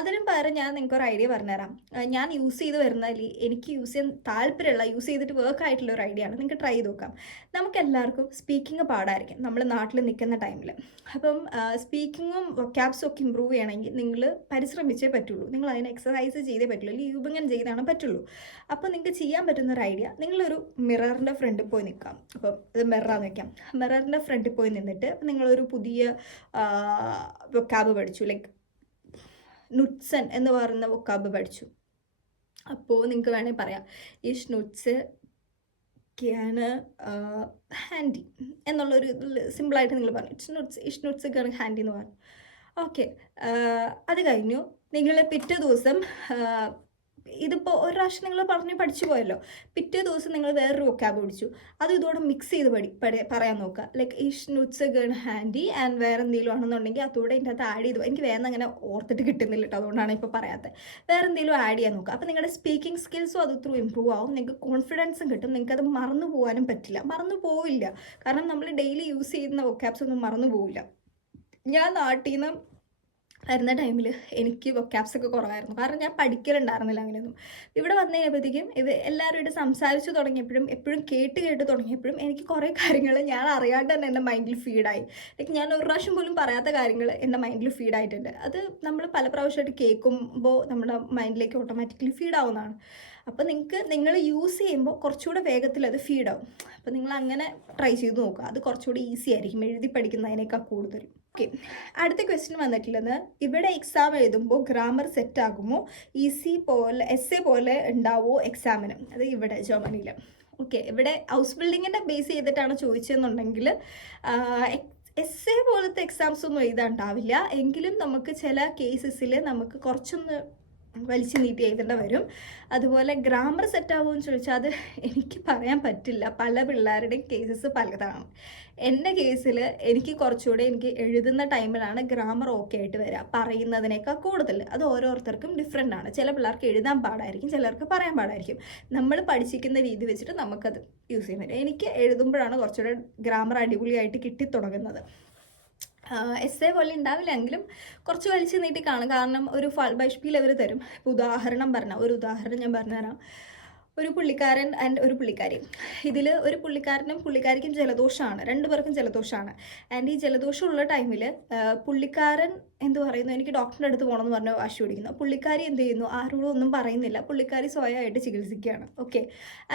അതിനും പകരം ഞാൻ നിങ്ങൾക്കൊരു ഐഡിയ പറഞ്ഞുതരാം. ഞാൻ യൂസ് ചെയ്ത് വരുന്നതിൽ എനിക്ക് യൂസ് ചെയ്യാൻ താല്പര്യമുള്ള, യൂസ് ചെയ്തിട്ട് വർക്ക് ആയിട്ടുള്ള ഒരു ഐഡിയ ആണ്. നിങ്ങൾക്ക് ട്രൈ ചെയ്ത് നോക്കാം. നമുക്ക് എല്ലാവർക്കും സ്പീക്കിംഗ് പാടായിരിക്കും നമ്മൾ നാട്ടിൽ നിൽക്കുന്ന ടൈമിൽ. അപ്പം സ്പീക്കിങ്ങും വൊക്കാബ്സും ഒക്കെ ഇമ്പ്രൂവ് ചെയ്യണമെങ്കിൽ നിങ്ങൾ പരിശ്രമിച്ചേ പറ്റുള്ളൂ. നിങ്ങൾ അതിന് എക്സസൈസ് ചെയ്തേ പറ്റുള്ളൂ, അല്ലെങ്കിൽ യൂബിങ്ങനെ ചെയ്താണ് പറ്റുള്ളൂ. അപ്പോൾ നിങ്ങൾക്ക് ചെയ്യാൻ പറ്റുന്ന ഒരു ഐഡിയ, നിങ്ങളൊരു മിററിൻ്റെ ഫ്രണ്ടിൽ പോയി നിൽക്കാം. അപ്പം ഇത് മിററാന്ന് വയ്ക്കാം. മിററിൻ്റെ ഫ്രണ്ടിൽ പോയി നിന്നിട്ട് നിങ്ങളൊരു പുതിയ വൊക്കാബ് പഠിച്ചു, ലൈക്ക് നുട്സൻ എന്ന് പറയുന്ന വൊക്കാബ് പഠിച്ചു. അപ്പോൾ നിങ്ങൾക്ക് വേണമെങ്കിൽ പറയാം, ഈ ഷ്നുട്സ് ാണ് ഹാൻഡി എന്നുള്ളൊരു സിമ്പിളായിട്ട് നിങ്ങൾ പറഞ്ഞു. ഇഷ്നുട്സ് ആണ് ഹാൻഡി എന്ന് പറഞ്ഞു. ഓക്കെ, അത് കഴിഞ്ഞു. നിങ്ങൾ പിറ്റേ ദിവസം ഇതിപ്പോൾ ഒരു പ്രാവശ്യം നിങ്ങൾ പഠിച്ചു പോയല്ലോ, പിറ്റേ ദിവസം നിങ്ങൾ വേറൊരു വൊക്കാബ് പഠിച്ചു, അത് ഇതോടെ മിക്സ് ചെയ്ത് പറയാൻ നോക്കുക. ലൈക്ക് ഇഷ്നുട്സ് ഗൺ ഹാൻഡി ആൻഡ് വേറെ എന്തെങ്കിലും ആണെന്നുണ്ടെങ്കിൽ അതോടെ ഇതിൻ്റെ അകത്ത് ആഡ് ചെയ്തു. എനിക്ക് വേറെ അങ്ങനെ ഓർത്തിട്ട് കിട്ടുന്നില്ല കേട്ടോ, അതുകൊണ്ടാണ് ഇപ്പോൾ പറയാത്തത്. വേറെ എന്തെങ്കിലും ആഡ് ചെയ്യാൻ നോക്കുക. അപ്പോൾ നിങ്ങളുടെ സ്പീക്കിംഗ് സ്കിൽസും അത് ത്രൂ ഇമ്പ്രൂവ് ആവും, നിങ്ങൾക്ക് കോൺഫിഡൻസും കിട്ടും. നിങ്ങൾക്കത് മറന്നു പോകാനും പറ്റില്ല, മറന്നു പോവില്ല. കാരണം നമ്മൾ ഡെയിലി യൂസ് ചെയ്യുന്ന വൊക്കാബ്സ് ഒന്നും മറന്നു പോവില്ല. ഞാൻ നാട്ടിൽ നിന്ന് വരുന്ന ടൈമിൽ എനിക്ക് വൊക്കാബ്സൊക്കെ കുറവായിരുന്നു, കാരണം ഞാൻ പഠിക്കലുണ്ടായിരുന്നില്ല അങ്ങനെയൊന്നും. ഇവിടെ വന്നു കഴിഞ്ഞപ്പോഴത്തേക്കും എല്ലാവരുമായിട്ട് സംസാരിച്ച് തുടങ്ങിയപ്പോഴും എപ്പോഴും കേട്ട് തുടങ്ങിയപ്പോഴും എനിക്ക് കുറേ കാര്യങ്ങൾ ഞാൻ അറിയാണ്ട് തന്നെ എൻ്റെ മൈൻഡിൽ ഫീഡായി. ലൈക്ക് ഞാൻ ഒരു പ്രാവശ്യം പോലും പറയാത്ത കാര്യങ്ങൾ എൻ്റെ മൈൻഡിൽ ഫീഡായിട്ടുണ്ട്. അത് നമ്മൾ പല പ്രാവശ്യമായിട്ട് കേൾക്കുമ്പോൾ നമ്മുടെ മൈൻഡിലേക്ക് ഓട്ടോമാറ്റിക്കലി ഫീഡാവുന്നതാണ്. അപ്പോൾ നിങ്ങൾ യൂസ് ചെയ്യുമ്പോൾ കുറച്ചുകൂടെ വേഗത്തിൽ അത് ഫീഡാവും. അപ്പോൾ നിങ്ങൾ അങ്ങനെ ട്രൈ ചെയ്ത് നോക്കുക, അത് കുറച്ചുകൂടി ഈസി ആയിരിക്കും എഴുതി പഠിക്കുന്നതിനേക്കാൾ കൂടുതൽ. ഓക്കെ, അടുത്ത ക്വസ്റ്റ്യൻ വന്നിട്ടുള്ളത്, ഇവിടെ എക്സാം എഴുതുമ്പോൾ ഗ്രാമർ സെറ്റ് ആകുമോ? ഈസി പോലെ എസ്സേ പോലെ ഉണ്ടാവുമോ എക്സാമിന്? അത് ഇവിടെ ജർമ്മനിയിൽ. ഓക്കെ, ഇവിടെ ഹൗസ് ബിൽഡിങ്ങിൻ്റെ ബേസ് ചെയ്തിട്ടാണ് ചോദിച്ചതെന്നുണ്ടെങ്കിൽ എസ്സേ പോലത്തെ എക്സാംസ് ഒന്നും എഴുതാണ്ടാവില്ല. എങ്കിലും നമുക്ക് ചില കേസസിൽ നമുക്ക് കുറച്ചൊന്ന് വലിച്ചു നീട്ടി എഴുതേണ്ട വരും. അതുപോലെ ഗ്രാമർ സെറ്റ് ആവുമെന്ന് ചോദിച്ചാൽ അത് എനിക്ക് പറയാൻ പറ്റില്ല. പല പിള്ളേരുടെയും കേസസ് പലതാണ്. എൻ്റെ കേസിൽ എനിക്ക് കുറച്ചുകൂടെ എനിക്ക് എഴുതുന്ന ടൈമിലാണ് ഗ്രാമർ ഓക്കെ ആയിട്ട് വരിക, പറയുന്നതിനേക്കാൾ കൂടുതൽ. അത് ഓരോരുത്തർക്കും ഡിഫറെൻ്റ് ആണ്. ചില പിള്ളേർക്ക് എഴുതാൻ പാടായിരിക്കും, ചിലർക്ക് പറയാൻ പാടായിരിക്കും. നമ്മൾ പഠിച്ചിരിക്കുന്ന രീതി വെച്ചിട്ട് നമുക്കത് യൂസ് ചെയ്യാൻ പറ്റും. എനിക്ക് എഴുതുമ്പോഴാണ് കുറച്ചുകൂടെ ഗ്രാമർ അടിപൊളിയായിട്ട് കിട്ടിത്തുടങ്ങുന്നത്. എസ്സേ പോലെ ഉണ്ടാവില്ലെങ്കിലും കുറച്ച് വലിച്ചു നീട്ടി കാണും. കാരണം ഒരു beispiel അവർ തരും. ഉദാഹരണം ഞാൻ പറഞ്ഞുതരാം. ഒരു പുള്ളിക്കാരൻ ആൻഡ് ഒരു പുള്ളിക്കാരി. ഇതിൽ ഒരു പുള്ളിക്കാരിക്കും ജലദോഷമാണ്, 2 പേർക്കും ജലദോഷമാണ്. ആൻഡ് ഈ ജലദോഷമുള്ള ടൈമിൽ പുള്ളിക്കാരൻ എന്ത് പറയുന്നു, എനിക്ക് ഡോക്ടറിൻ്റെ അടുത്ത് പോകണമെന്ന് പറഞ്ഞ് വാശി പിടിക്കുന്നു. പുള്ളിക്കാരി എന്ത് ചെയ്യുന്നു, ആരോടും ഒന്നും പറയുന്നില്ല, പുള്ളിക്കാരി സ്വയമായിട്ട് ചികിത്സിക്കുകയാണ്. ഓക്കെ,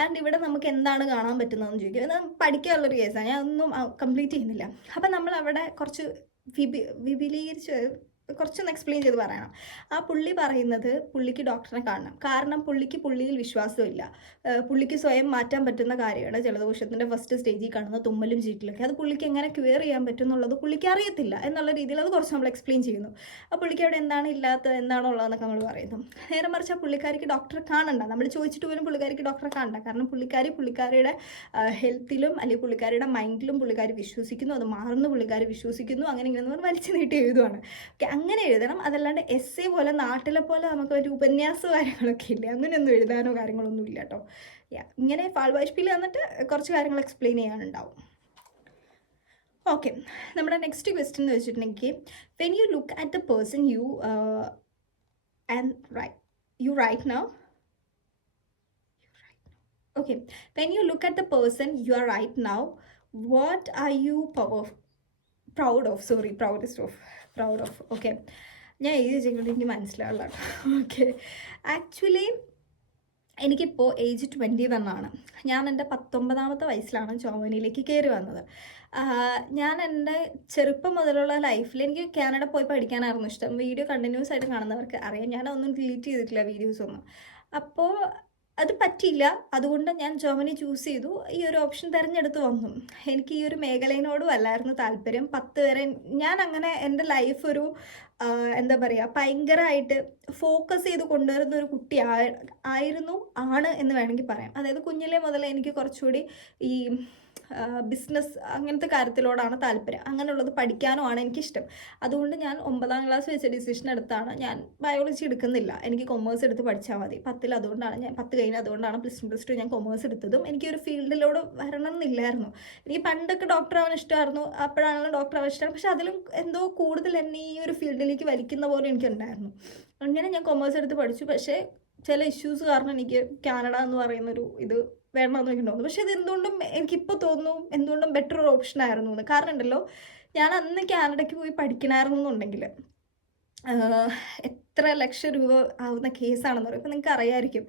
ആൻഡ് ഇവിടെ നമുക്ക് എന്താണ് കാണാൻ പറ്റുന്നതെന്ന് ചോദിക്കും. ഇത് പഠിക്കാനുള്ളൊരു കേസാണ്, ഞാൻ ഒന്നും കംപ്ലീറ്റ് ചെയ്യുന്നില്ല. അപ്പം നമ്മൾ അവിടെ കുറച്ച് വിപുലീകരിച്ച് കുറച്ചൊന്ന് എക്സ്പ്ലെയിൻ ചെയ്ത് പറയണം. ആ പുള്ളി പറയുന്നത് പുള്ളിക്ക് ഡോക്ടറെ കാണണം, കാരണം പുള്ളിയിൽ വിശ്വാസമില്ല. പുള്ളിക്ക് സ്വയം മാറ്റാൻ പറ്റുന്ന കാര്യമാണ് ജലദോഷത്തിൻ്റെ ഫസ്റ്റ് സ്റ്റേജിൽ കാണുന്ന തുമ്മലും ചീറ്റിലൊക്കെ. അത് പുള്ളിക്ക് എങ്ങനെ ക്യൂർ ചെയ്യാൻ പറ്റും എന്നുള്ളത് പുള്ളിക്ക് അറിയത്തില്ല എന്നുള്ള രീതിയിൽ അത് കുറച്ച് നമ്മൾ എക്സ്പ്ലെയിൻ ചെയ്യുന്നു. ആ പുള്ളിക്ക് അവിടെ എന്താണ് ഇല്ലാത്തത്, എന്താണോ ഉള്ളതെന്നൊക്കെ നമ്മൾ പറയുന്നു. നേരെ മറിച്ച് ആ പുള്ളിക്കാരിക്ക് ഡോക്ടറെ കാണണ്ട, നമ്മൾ ചോദിച്ചിട്ട് പോലും പുള്ളിക്കാരിക്ക് ഡോക്ടറെ കാണണ്ട. കാരണം പുള്ളിക്കാരിയുടെ ഹെൽത്തിലും അല്ലെങ്കിൽ പുള്ളിക്കാരിയുടെ മൈൻഡിലും പുള്ളിക്കാരി വിശ്വസിക്കുന്നു, അത് മാറുന്നു പുള്ളിക്കാരി വിശ്വസിക്കുന്നു, അങ്ങനെ ഇങ്ങനെ വലിച്ചു നീട്ടി എഴുതുവാണ്. ഓക്കെ, അങ്ങനെ എഴുതണം. അതല്ലാണ്ട് എസ്സേ പോലെ നാട്ടിലെ പോലെ നമുക്ക് ഒരു ഉപന്യാസ കാര്യങ്ങളൊക്കെ ഇല്ലേ, അങ്ങനെയൊന്നും എഴുതാനോ കാര്യങ്ങളൊന്നും ഇല്ല കേട്ടോ. ഇങ്ങനെ ഫാൾവാഷ്പിയിൽ വന്നിട്ട് കുറച്ച് കാര്യങ്ങൾ എക്സ്പ്ലെയിൻ ചെയ്യാനുണ്ടാവും. ഓക്കെ, നമ്മുടെ നെക്സ്റ്റ് ക്വസ്റ്റ്യൻ എന്ന് വെച്ചിട്ടുണ്ടെങ്കിൽ, when you look at the person you right now, okay, when you look at the person you are right now, what are you proud of? Okay, ഞാൻ എഴുതി വെച്ചിട്ട് എനിക്ക് മനസ്സിലാവില്ല. ഓക്കെ, ആക്ച്വലി എനിക്കിപ്പോൾ age 20 തന്നെയാണ്. ഞാൻ എൻ്റെ 19ാമത്തെ വയസ്സിലാണ് ജർമ്മനിയിലേക്ക് കയറി വന്നത്. ഞാൻ എൻ്റെ ചെറുപ്പം മുതലുള്ള ലൈഫിൽ എനിക്ക് കാനഡ പോയി പഠിക്കാനായിരുന്നു ഇഷ്ടം. വീഡിയോ കണ്ടിന്യൂസ് ആയിട്ട് കാണുന്നവർക്ക് അറിയാം, ഞാനൊന്നും ഡിലീറ്റ് ചെയ്തിട്ടില്ല വീഡിയോസൊന്നും. അപ്പോൾ അത് പറ്റിയില്ല, അതുകൊണ്ട് ഞാൻ ജർമ്മനി ചൂസ് ചെയ്തു. ഈ ഒരു ഓപ്ഷൻ തിരഞ്ഞെടുത്ത് വന്നു. എനിക്ക് ഈ ഒരു മേഖലയോടും അല്ലായിരുന്നു താല്പര്യം. 10 വരെ ഞാൻ അങ്ങനെ എൻ്റെ ലൈഫ് ഒരു എന്താ പറയുക, ഭയങ്കരമായിട്ട് ഫോക്കസ് ചെയ്ത് കൊണ്ടുവരുന്ന ഒരു കുട്ടി ആണ് എന്ന് വേണമെങ്കിൽ പറയാം. അതായത് കുഞ്ഞിലേ മുതൽ എനിക്ക് കുറച്ചുകൂടി ഈ ബിസിനസ് അങ്ങനത്തെ കാര്യത്തിലോടാണ് താല്പര്യം. അങ്ങനെയുള്ളത് പഠിക്കാനുമാണ് എനിക്കിഷ്ടം. അതുകൊണ്ട് ഞാൻ 9ാം ക്ലാസ് വെച്ച ഡിസിഷൻ എടുത്താണ് ഞാൻ ബയോളജി എടുക്കുന്നില്ല, എനിക്ക് കൊമേഴ്സ് എടുത്ത് പഠിച്ചാൽ മതി. 10ൽ അതുകൊണ്ടാണ് ഞാൻ 10 കഴിഞ്ഞ് അതുകൊണ്ടാണ് +1 +2 ഞാൻ കൊമേഴ്സ് എടുത്തതും. എനിക്കൊരു ഫീൽഡിലോട് വരണം എന്നില്ലായിരുന്നു. എനിക്ക് പണ്ടൊക്കെ ഡോക്ടർ ആവാൻ ഇഷ്ടമായിരുന്നു, അപ്പോഴാണല്ലോ ഡോക്ടർ ആവാൻ ഇഷ്ടമാണ്. പക്ഷെ അതിലും എന്തോ കൂടുതൽ എന്നെ ഈ ഒരു ഫീൽഡിലേക്ക് വലിക്കുന്ന പോലെ എനിക്കുണ്ടായിരുന്നു. അങ്ങനെ ഞാൻ കൊമേഴ്സ് എടുത്ത് പഠിച്ചു. പക്ഷേ ചില ഇഷ്യൂസ് കാരണം എനിക്ക് കാനഡ എന്ന് പറയുന്നൊരു ഇത് വേണമെന്ന് എനിക്ക് തോന്നുന്നു. പക്ഷെ ഇത് എന്തുകൊണ്ടും എനിക്കിപ്പോൾ തോന്നുന്നു എന്തുകൊണ്ടും ബെറ്റർ ഒരു ഓപ്ഷൻ ആയിരുന്നു എന്ന്. കാരണം ഉണ്ടല്ലോ, ഞാൻ അന്ന് കാനഡയ്ക്ക് പോയി പഠിക്കണമായിരുന്നു എന്നുണ്ടെങ്കിൽ എത്ര ലക്ഷം രൂപ ആവുന്ന കേസാണെന്ന് പറയും. ഇപ്പം നിങ്ങൾക്ക് അറിയാമായിരിക്കും,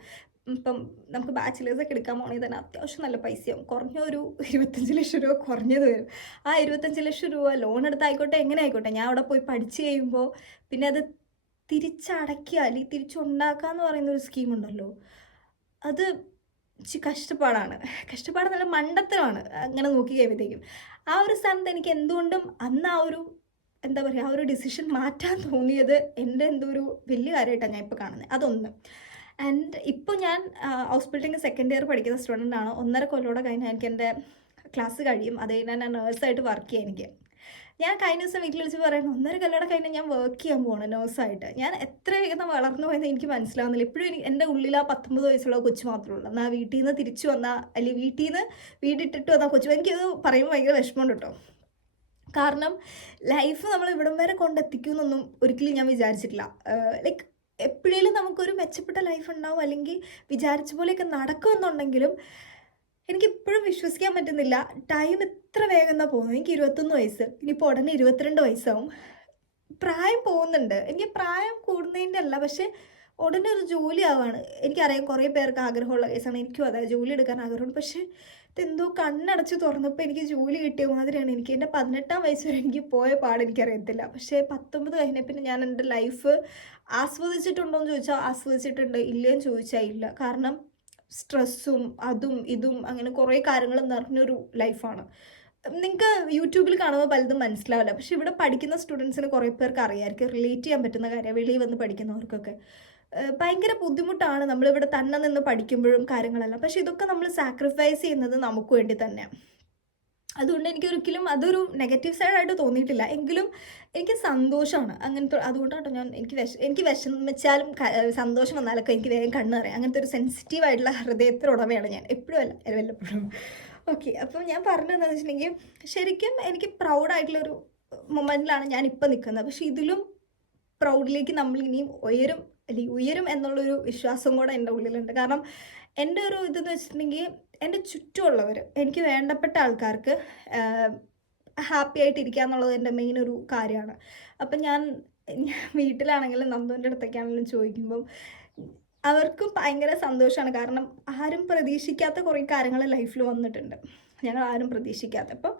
ഇപ്പം നമുക്ക് ബാച്ചിലേഴ്സൊക്കെ എടുക്കാൻ പോകണമെങ്കിൽ തന്നെ അത്യാവശ്യം നല്ല പൈസയാവും. കുറഞ്ഞ ഒരു 25 ലക്ഷം രൂപ കുറഞ്ഞത് വരും. ആ 25 ലക്ഷം രൂപ ലോൺ എടുത്തായിക്കോട്ടെ എങ്ങനെ ആയിക്കോട്ടെ, ഞാൻ അവിടെ പോയി പഠിച്ച് കഴിയുമ്പോൾ പിന്നെ അത് തിരിച്ചടയ്ക്കുക അല്ലെങ്കിൽ തിരിച്ചുണ്ടാക്കുക എന്ന് പറയുന്നൊരു സ്കീമുണ്ടല്ലോ, അത് കഷ്ടപ്പാട് നല്ല മണ്ടത്തരമാണ് അങ്ങനെ നോക്കി കഴിയുമ്പോഴത്തേക്കും. ആ ഒരു സ്ഥാനത്ത് എനിക്ക് എന്തുകൊണ്ടും അന്ന് ആ ഒരു എന്താ പറയുക, ആ ഒരു ഡിസിഷൻ മാറ്റാൻ തോന്നിയത് എൻ്റെ എന്തോ ഒരു വലിയ കാര്യമായിട്ടാണ് ഞാൻ ഇപ്പോൾ കാണുന്നത്. അതൊന്ന്. ആൻഡ് ഇപ്പോൾ ഞാൻ ഹൗസ് ബിൽഡിംഗ് 2nd ഇയർ പഠിക്കുന്ന സ്റ്റുഡൻ്റാണ്. 1.5 കൊല്ലോടെ കഴിഞ്ഞാൽ എനിക്ക് എൻ്റെ ക്ലാസ് കഴിയും. അത് കഴിഞ്ഞാൽ ഞാൻ നേഴ്സായിട്ട് വർക്ക് ചെയ്യാൻ എനിക്ക്. ഞാൻ കഴിഞ്ഞ ദിവസം വീട്ടിൽ വിളിച്ച് പറയുന്നു, 1.5 കൊല്ലം കഴിഞ്ഞാൽ ഞാൻ വർക്ക് ചെയ്യാൻ പോകണം നേഴ്സായിട്ട്. ഞാൻ എത്ര വേഗം വളർന്നു പോയെന്ന് എനിക്ക് മനസ്സിലാവുന്നില്ല. ഇപ്പോഴും എൻ്റെ ഉള്ളിൽ ആ 19 വയസ്സുള്ള കൊച്ചു മാത്രമേ ഉള്ളൂ. എന്നാൽ വീട്ടിൽ നിന്ന് തിരിച്ചു വന്നാൽ അല്ലെങ്കിൽ വീട്ടിൽ നിന്ന് വീടിട്ടിട്ട് വന്നാൽ കൊച്ചു, എനിക്കത് പറയുമ്പോൾ ഭയങ്കര വിഷമമുണ്ട് കേട്ടോ. കാരണം ലൈഫ് നമ്മൾ ഇവിടം വരെ കൊണ്ടെത്തിക്കുമെന്നൊന്നും ഒരിക്കലും ഞാൻ വിചാരിച്ചിട്ടില്ല. ലൈക്ക് എപ്പോഴേലും നമുക്കൊരു മെച്ചപ്പെട്ട ലൈഫ് ഉണ്ടാവും, അല്ലെങ്കിൽ വിചാരിച്ച പോലെയൊക്കെ നടക്കുമെന്നുണ്ടെങ്കിലും എനിക്കിപ്പോഴും വിശ്വസിക്കാൻ പറ്റുന്നില്ല. ടൈം എത്ര വേഗം എന്നാണ് പോകുന്നത്. എനിക്ക് 21 വയസ്സ്, ഇനിയിപ്പോൾ ഉടനെ 22 വയസ്സാവും. പ്രായം പോകുന്നുണ്ട്. എനിക്ക് പ്രായം കൂടുന്നതിൻ്റെ അല്ല, പക്ഷേ ഉടനെ ഒരു ജോലി ആവുകയാണ്. എനിക്കറിയാം കുറേ പേർക്ക് ആഗ്രഹമുള്ള കേസാണ്, എനിക്കും അതെ ജോലി എടുക്കാൻ ആഗ്രഹമുണ്ട്. പക്ഷേ ഇതെന്തോ കണ്ണടച്ച് തുറന്നപ്പോൾ എനിക്ക് ജോലി കിട്ടിയ മാതിരിയാണ്. എനിക്ക് എൻ്റെ 18ാം വയസ്സ് വരെ എനിക്ക് പോയ പാട് എനിക്കറിയത്തില്ല. പക്ഷേ 19 കഴിഞ്ഞ പിന്നെ ഞാൻ എൻ്റെ ലൈഫ് ആസ്വദിച്ചിട്ടുണ്ടോ എന്ന് ചോദിച്ചാൽ ആസ്വദിച്ചിട്ടുണ്ട്, ഇല്ലയെന്ന് ചോദിച്ചാൽ ഇല്ല. കാരണം സ്ട്രെസ്സും അതും ഇതും അങ്ങനെ കുറേ കാര്യങ്ങൾ നിറഞ്ഞൊരു ലൈഫാണ്. നിങ്ങൾക്ക് യൂട്യൂബിൽ കാണുമ്പോൾ പലതും മനസ്സിലാവില്ല, പക്ഷെ ഇവിടെ പഠിക്കുന്ന സ്റ്റുഡൻസിന് കുറേ പേർക്ക് അറിയാമായിരിക്കും, റിലേറ്റ് ചെയ്യാൻ പറ്റുന്ന കാര്യം. വെളിയിൽ വന്ന് പഠിക്കുന്നവർക്കൊക്കെ ഭയങ്കര ബുദ്ധിമുട്ടാണ് നമ്മളിവിടെ തന്നെ നിന്ന് പഠിക്കുമ്പോഴും കാര്യങ്ങളെല്ലാം. പക്ഷെ ഇതൊക്കെ നമ്മൾ സാക്രിഫൈസ് ചെയ്യുന്നത് നമുക്ക് വേണ്ടി തന്നെയാണ്. അതുകൊണ്ട് എനിക്കൊരിക്കലും അതൊരു നെഗറ്റീവ് സൈഡായിട്ട് തോന്നിയിട്ടില്ല. എങ്കിലും എനിക്ക് സന്തോഷമാണ് അങ്ങനത്തെ. അതുകൊണ്ടാട്ടോ ഞാൻ എനിക്ക് വിഷമിച്ചാലും സന്തോഷം വന്നാലൊക്കെ എനിക്ക് വേഗം കണ്ണ് അറിയാം. അങ്ങനത്തെ ഒരു സെൻസിറ്റീവായിട്ടുള്ള ഹൃദയത്തിനുടമയാണ് ഞാൻ, എപ്പോഴും അല്ല വല്ലപ്പോഴും. ഓക്കെ, അപ്പോൾ ഞാൻ പറഞ്ഞതെന്ന് വെച്ചിട്ടുണ്ടെങ്കിൽ ശരിക്കും എനിക്ക് പ്രൗഡായിട്ടുള്ളൊരു മൊമെൻറ്റിലാണ് ഞാൻ ഇപ്പം നിൽക്കുന്നത്. പക്ഷെ ഇതിലും പ്രൗഡിലേക്ക് നമ്മൾ ഇനിയും ഉയരും എന്നുള്ളൊരു വിശ്വാസം കൂടെ എൻ്റെ ഉള്ളിലുണ്ട്. കാരണം എൻ്റെ ഒരു ഇതെന്ന് വെച്ചിട്ടുണ്ടെങ്കിൽ എൻ്റെ ചുറ്റുമുള്ളവർ, എനിക്ക് വേണ്ടപ്പെട്ട ആൾക്കാർക്ക് ഹാപ്പി ആയിട്ടിരിക്കുക എന്നുള്ളത് എൻ്റെ മെയിൻ ഒരു കാര്യമാണ്. അപ്പം ഞാൻ വീട്ടിലാണെങ്കിലും നന്ദുവിൻ്റെ അടുത്തൊക്കെയാണെങ്കിലും ചോദിക്കുമ്പം അവർക്കും ഭയങ്കര സന്തോഷമാണ്. കാരണം ആരും പ്രതീക്ഷിക്കാത്ത കുറേ കാര്യങ്ങൾ ലൈഫിൽ വന്നിട്ടുണ്ട്, ഞങ്ങൾ ആരും പ്രതീക്ഷിക്കാത്ത. അപ്പം